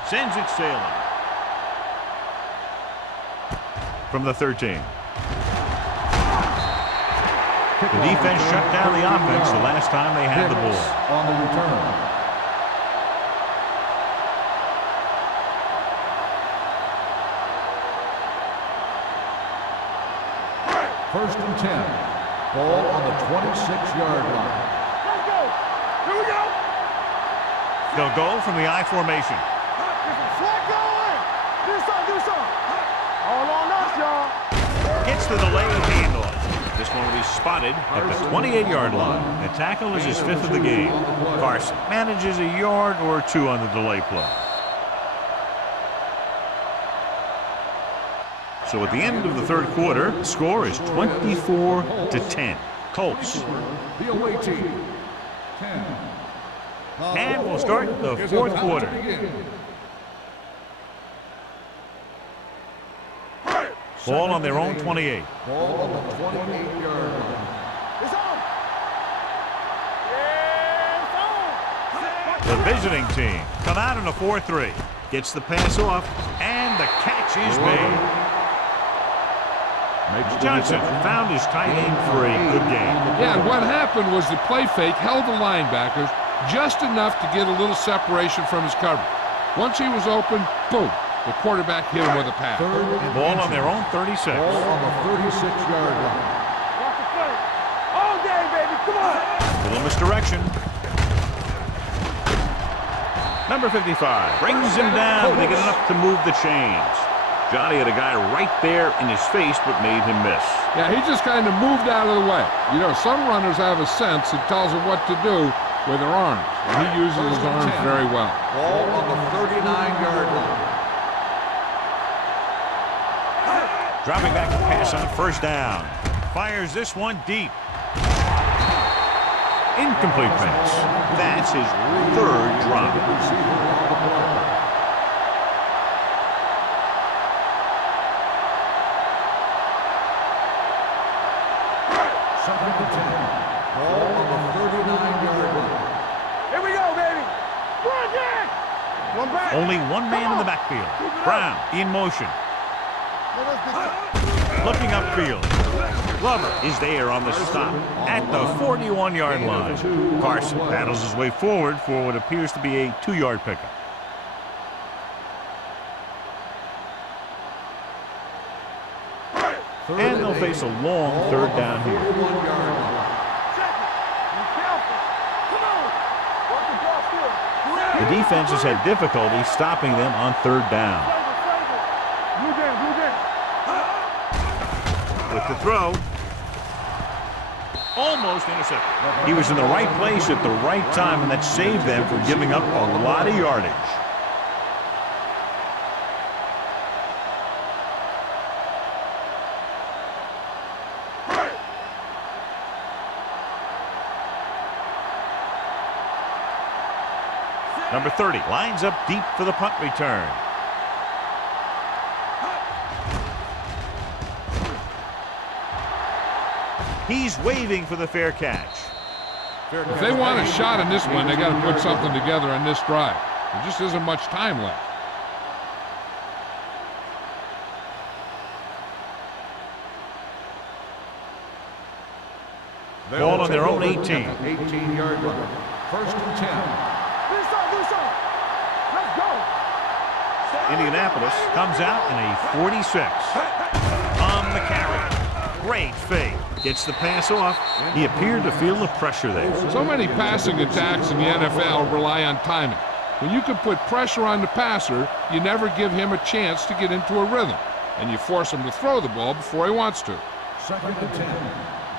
Sends it sailing. From the 13. The defense shut down the offense the last time they had the ball. On the return. First and 10. Ball on the 26-yard line. Let's go. Here we go. They'll go from the I formation. Slack going. Do something. All on us, y'all. Gets the delayed handoff. This one will be spotted at the 28-yard line. The tackle is his 5th of the game. Carson manages a yard or 2 on the delay play. So at the end of the third quarter, the score is 24-10. Colts. The away team. 10. And we'll start the fourth quarter. Ball on their own 28. Ball on the 28-yard line. It's on. Yeah, it's on. The visiting team come out in a 4-3. Gets the pass off, and the catch is made. Johnson found his tight end for a good game. Yeah, and what happened was the play fake held the linebackers just enough to get a little separation from his coverage. Once he was open, boom, the quarterback hit him with a pass. Ball on their own 36. Ball on the 36-yard line. Watch the play. All day, baby. Come on. Little misdirection. Number 55 brings him down. They get enough to move the chains. Johnny had a guy right there in his face, but made him miss. Yeah, he just kind of moved out of the way. You know, some runners have a sense that tells them what to do with their arms, and he uses his arms very well. Ball on the 39-yard line. Dropping back to pass on first down. Fires this one deep. Incomplete pass. That's his 3rd drop. Second and 10. Ball on the 39-yard line. Here we go, baby. Run again. One back. Only one man in the backfield. Brown in motion. Looking upfield. Glover is there on the stop at the 41-yard line. Carson battles his way forward for what appears to be a 2-yard pickup. And they'll face a long 3rd down here. The defense has had difficulty stopping them on 3rd down. With the throw. Almost intercepted. He was in the right place at the right time, and that saved them from giving up a lot of yardage. Number 30 lines up deep for the punt return. He's waving for the fair catch. If they want a shot in this one, they got to put something together on this drive. There just isn't much time left. Ball on their own 18. 18-yard line. First and 10. Do something. Let's go. Indianapolis comes out in a 46. On the carry. Great fake. Gets the pass off. He appeared to feel the pressure there. So many passing attacks in the NFL rely on timing. When you can put pressure on the passer, you never give him a chance to get into a rhythm, and you force him to throw the ball before he wants to. Second and 10.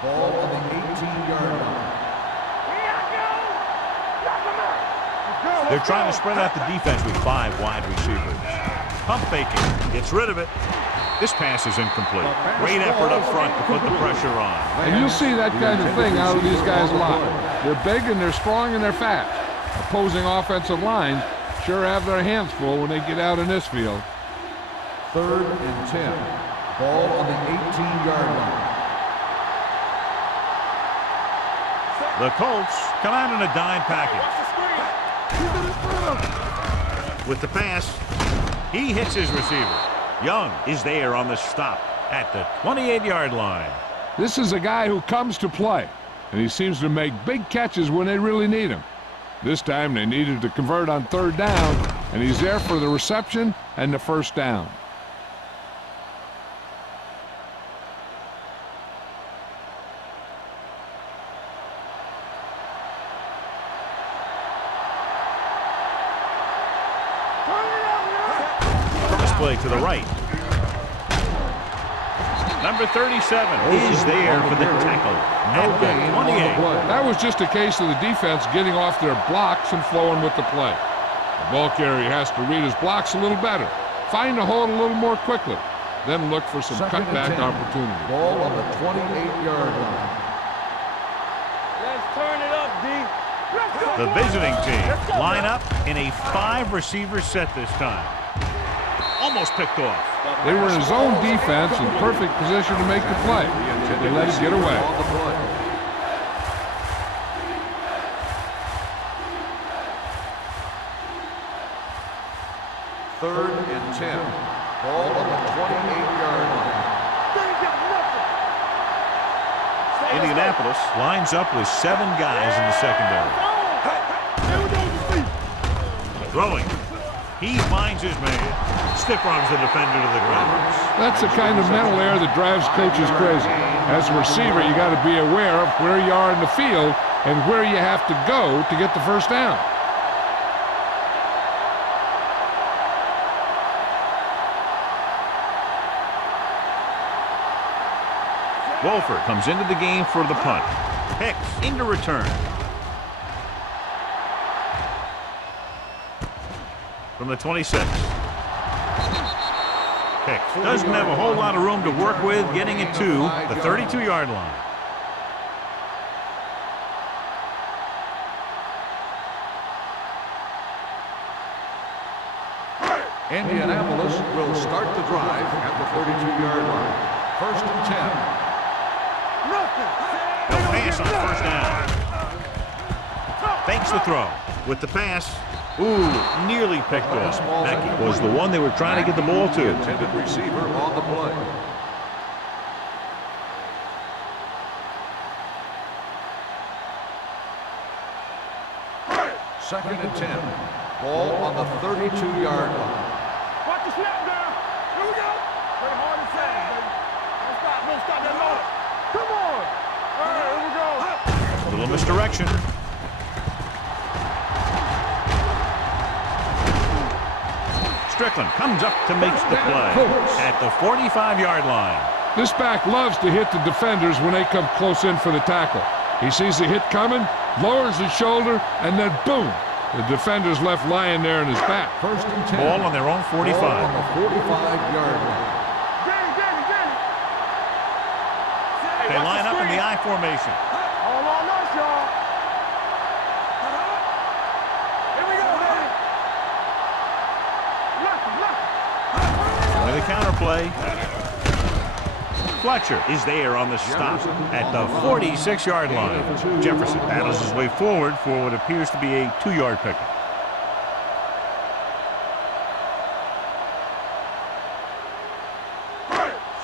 Ball on the 18-yard line. They're trying to spread out the defense with 5 wide receivers. Pump faking. Gets rid of it. This pass is incomplete. Great effort up front to put the pressure on. And you'll see that kind of thing out of these guys a lot. They're big and they're strong and they're fast. Opposing offensive lines sure have their hands full when they get out in this field. Third and 10. Ball on the 18-yard line. The Colts come out in a dime package. With the pass, he hits his receiver. Young is there on the stop at the 28-yard line. This is a guy who comes to play, and he seems to make big catches when they really need him. This time they needed to convert on third down, and he's there for the reception and the first down. Play to the right. Number 37 is there for the tackle at the 28. That was just a case of the defense getting off their blocks and flowing with the play. The ball carrier has to read his blocks a little better, find a hole a little more quickly, then look for some cutback opportunity. Ball on the 28-yard line. Let's turn it up, D. Let's go. The visiting team line up in a 5-receiver set this time. Almost picked off. They were in zone defense in perfect position to make the play. They let it get away. Third and 10. Ball on the 28-yard line. Indianapolis lines up with 7 guys in the secondary. Throwing. He finds his man. Stiff arms the defender to the ground. That's the kind of mental error that drives coaches crazy. As a receiver, you got to be aware of where you are in the field and where you have to go to get the first down. Wolford comes into the game for the punt. Hicks into return. From the 26. Hicks doesn't have a whole lot of room to work with, getting it to the 32-yard line. Indianapolis will start the drive at the 32-yard line. First and 10. They'll pass on first down. Fakes the throw. With the pass, nearly picked off. That was the one they were trying to get the ball to. Intended receiver on the play. Second and 10. Ball on the 32-yard line. Watch the snap down. Here we go. Play hard and fast, baby. Don't stop that ball. Come on. All right, here we go. A little misdirection. Strickland comes up to make the play at the 45-yard line. This back loves to hit the defenders when they come close in for the tackle. He sees the hit coming, lowers his shoulder, and then boom, the defender's left lying there in his back. First and 10. Ball on their own 45. Ball on the 45-yard line. They line up in the I formation. All on us, y'all. Here we go, baby. With a counterplay. Fletcher is there on the stop at the 46-yard line. Jefferson battles his way forward for what appears to be a 2-yard pickup.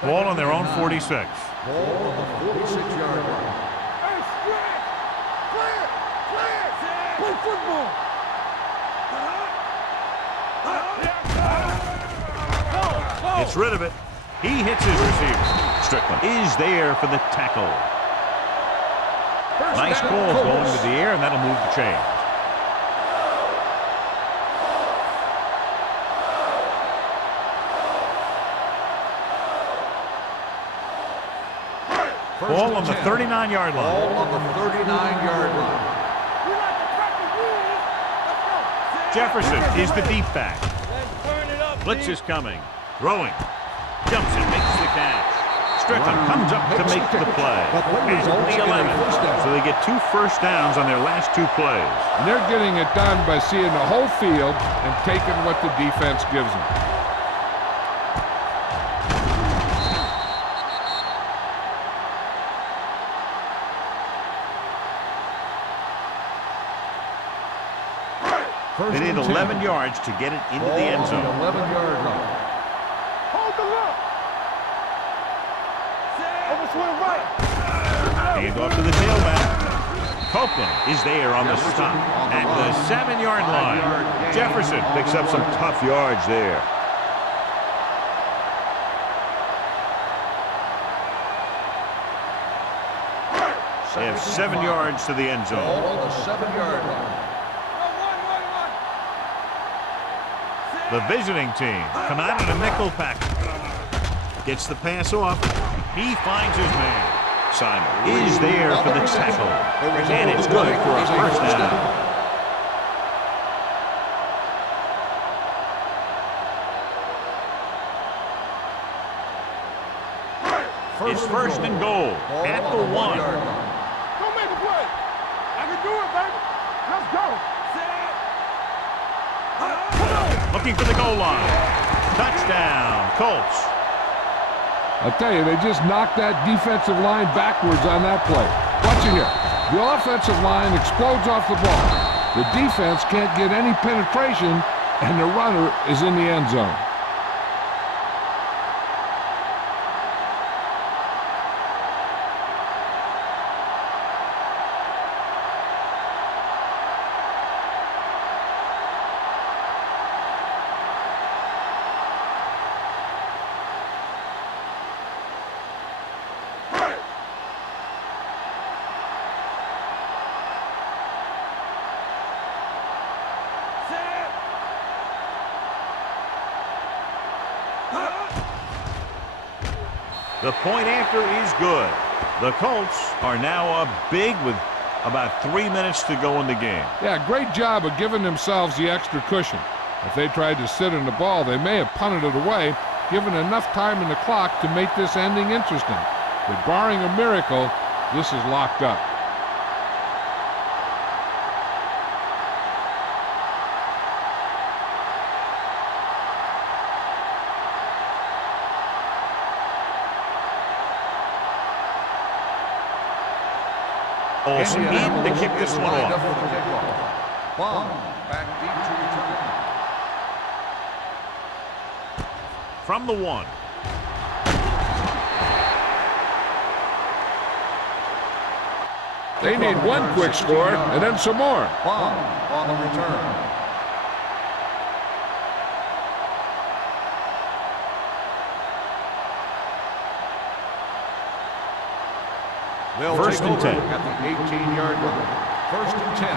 Ball on their own 46. Ball on the 46-yard line. Gets rid of it. He hits his receiver. Strickland is there for the tackle. Nice ball going to the air, and that'll move the chains. Ball on the 39-yard line. Ball on the 39-yard line. Jefferson is the deep back. Blitz is coming. Throwing. Jumps and makes the catch. Strickland comes up to make the play. And the 11. So they get 2 first downs on their last 2 plays. And they're getting it done by seeing the whole field and taking what the defense gives them. They need 11 yards to get it into the end zone. 11-yard line. Hold the look. Overswing right. Hand off to the tailback. Copeland is there on the stop at the 7-yard line. Jefferson picks up some tough yards there. They have 7 yards to the end zone. Ball on the 7-yard line. The visiting team come out in a nickel pack. Gets the pass off. He finds his man. Simon is there for the tackle. And it's good for a first down. It's first and goal at the 1. Don't make a play. I can do it, baby. Let's go. Looking for the goal line. Touchdown, Colts. I'll tell you, they just knocked that defensive line backwards on that play. Watch it here. The offensive line explodes off the ball. The defense can't get any penetration, and the runner is in the end zone. The point after is good. The Colts are now up big with about 3 minutes to go in the game. Yeah, great job of giving themselves the extra cushion. If they tried to sit in the ball, they may have punted it away, given enough time in the clock to make this ending interesting. But barring a miracle, this is locked up. Olsen in to kick this one off. Bomb back deep to return. From the 1. They need one quick score and then some more. Bomb on the return. They'll First and 10 at the 18-yard line. First and 10.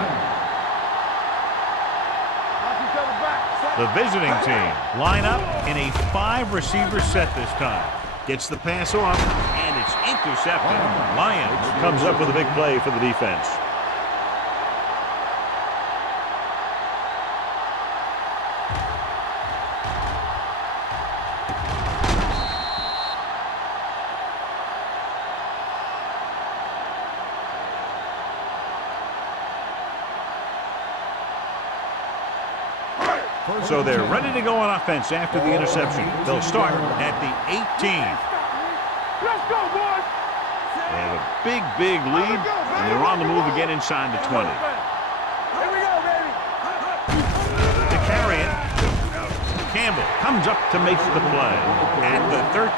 The visiting team line up in a 5-receiver set this time. Gets the pass off, and it's intercepted. Lyons comes up with a big play for the defense. So they're ready to go on offense after the interception. They'll start at the 18. Let's go, boys. They have a big lead, and they're on the move again inside the 20. Here we go, baby. To carry it, Campbell comes up to make the play at the 13.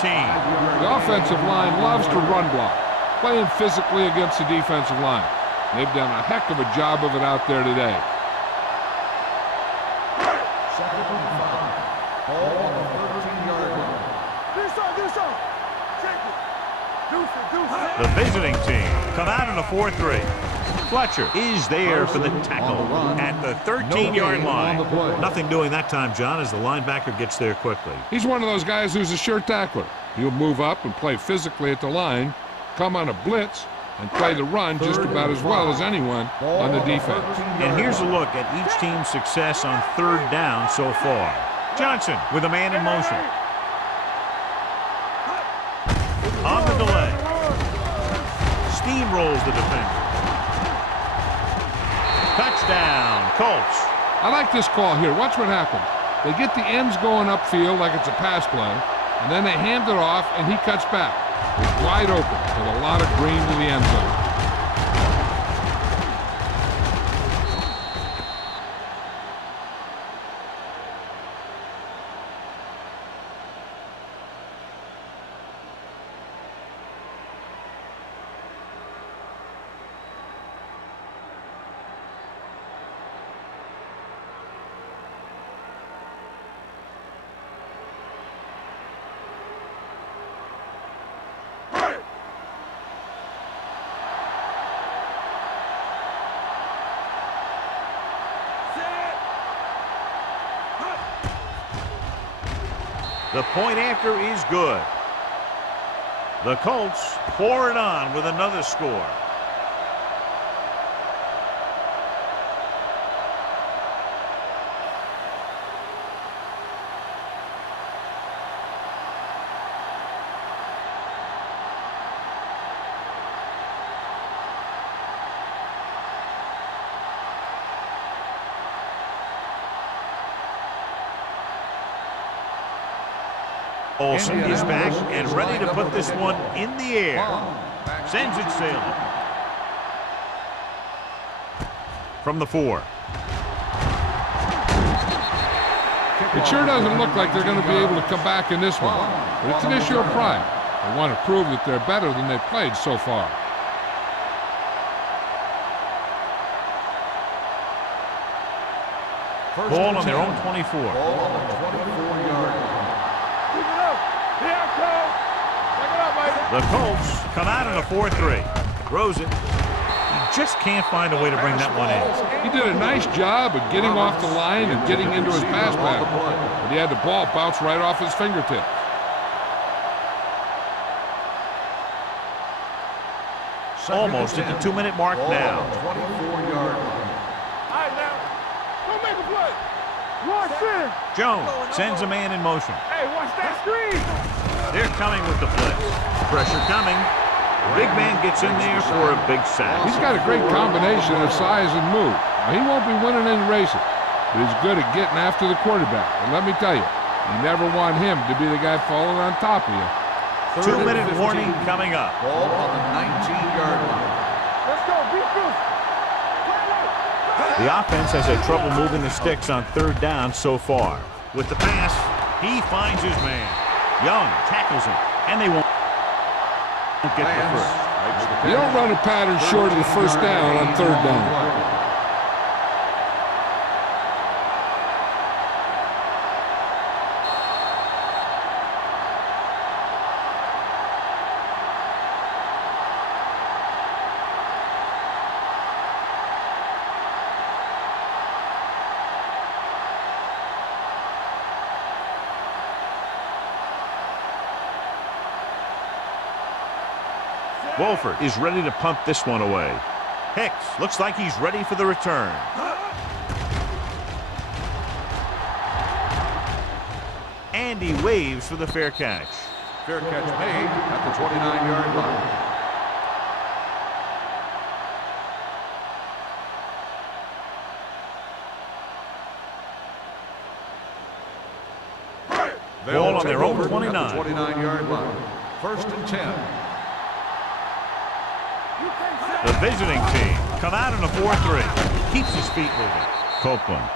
The offensive line loves to run block, playing physically against the defensive line. They've done a heck of a job of it out there today. Second and 5. Ball on the 13-yard line. The visiting team come out in a 4-3. Fletcher is there for the tackle at the 13-yard line. Nothing doing that time, John, as the linebacker gets there quickly. He's one of those guys who's a sure tackler. He'll move up and play physically at the line, come on a blitz, and play the run just about as well as anyone on the defense. And here's a look at each team's success on third down so far. Johnson with a man in motion. On the delay. Steamrolls the defender. Touchdown, Colts. I like this call here. Watch what happens. They get the ends going upfield like it's a pass play, and then they hand it off, and he cuts back. It's wide open with a lot of green to the end zone. The point after is good. The Colts pour it on with another score. Olsen is back and ready to put this one in the air. Sends it sailing. From the 4. It sure doesn't look like they're going to be able to come back in this one, but it's an issue of pride. They want to prove that they're better than they've played so far. Ball on their own 24. Ball on the 24-yard line. The Colts come out in a 4-3. Throws it. He just can't find a way to bring that one in. He did a nice job of getting off the line and getting into his pass pattern, but he had the ball bounce right off his fingertips. Almost at the 2-minute mark now. 24-yard line. Don't make a play. Watch it. Jones sends a man in motion. Hey, watch that screen. They're coming with the blitz. Pressure coming. Big man gets in there for a big sack. He's got a great combination of size and move. Now, he won't be winning any races, but he's good at getting after the quarterback. And let me tell you, you never want him to be the guy falling on top of you. 2-minute warning coming up. Ball on the 19-yard line. Let's go. Be loose. The offense has had trouble moving the sticks on third down so far. With the pass, he finds his man. Young tackles him, and they won't get the first. You don't run a pattern short of the first down on third down. Wolford is ready to punt this one away. Hicks looks like he's ready for the return. And he waves for the fair catch. Fair catch made at the 29-yard line. Ball on their own 29. At the 29-yard line. 1st and 10. The visiting team come out in a 4-3. Keeps his feet moving. Copeland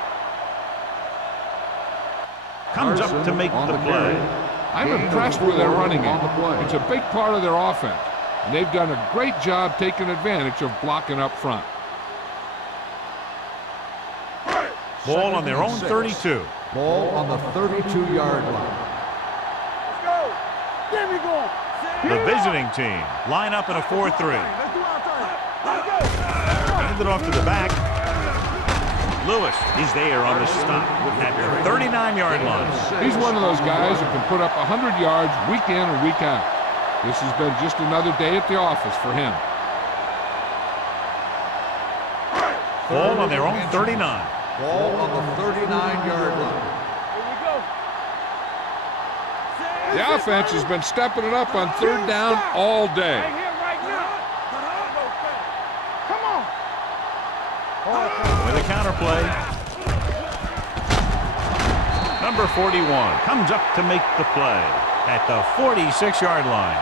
comes up to make the play. I'm impressed with their running game. It's a big part of their offense, and they've done a great job taking advantage of blocking up front. Ball on their own 32. Ball on the 32-yard line. Let's go. Keep going. The visiting team line up in a 4-3. Let's do our thing. Let's go. Hand it off to the back. Lewis is there on the stop at the 39-yard line. He's one of those guys who can put up 100 yards week in and week out. This has been just another day at the office for him. Ball on their own 39. Ball on the 39-yard line. Here we go. The offense has been stepping it up on third down all day. Right here, right now. Come on. With a counter play. Number 41 comes up to make the play at the 46-yard line.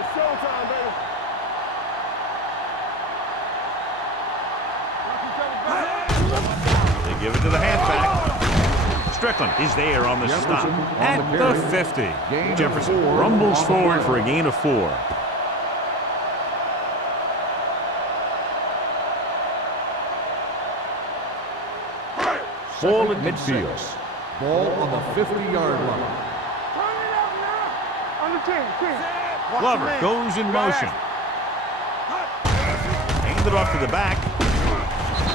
It's showtime, baby. They give it to the halfback. Strickland is there on the stop at the 50. Jefferson rumbles forward for a gain of 4. Ball at midfield. Ball on the 50-yard line. Turn it up now. Under 10. Watch the Glover man. goes in You gotta motion. Hand it off to the back.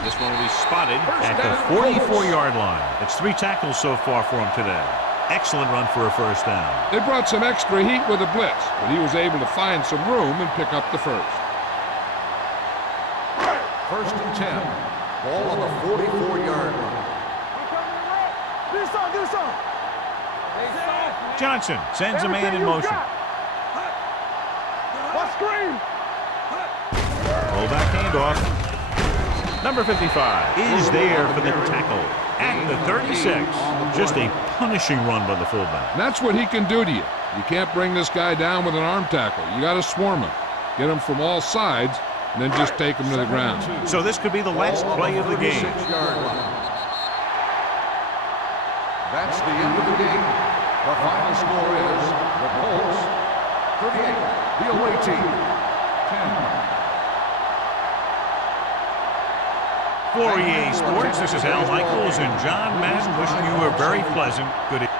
This one will be spotted at the 44-yard line. It's 3 tackles so far for him today. Excellent run for a first down. They brought some extra heat with a blitz, but he was able to find some room and pick up the first. First and 10. Ball on the 44-yard line. Do something, do something. Johnson sends a man Everything in you motion. got. What screen? Full back handoff. Number 55 is there for the tackle at the 36. Just a punishing run by the fullback. And that's what he can do to you. You can't bring this guy down with an arm tackle. You got to swarm him. Get him from all sides, and then just take him to the ground. So this could be the last play of the game. 36-yard line. That's the end of the game. The final score is the Colts 38, the away team 10. For EA Sports, this is Al Michaels and John Madden wishing you a very pleasant good evening.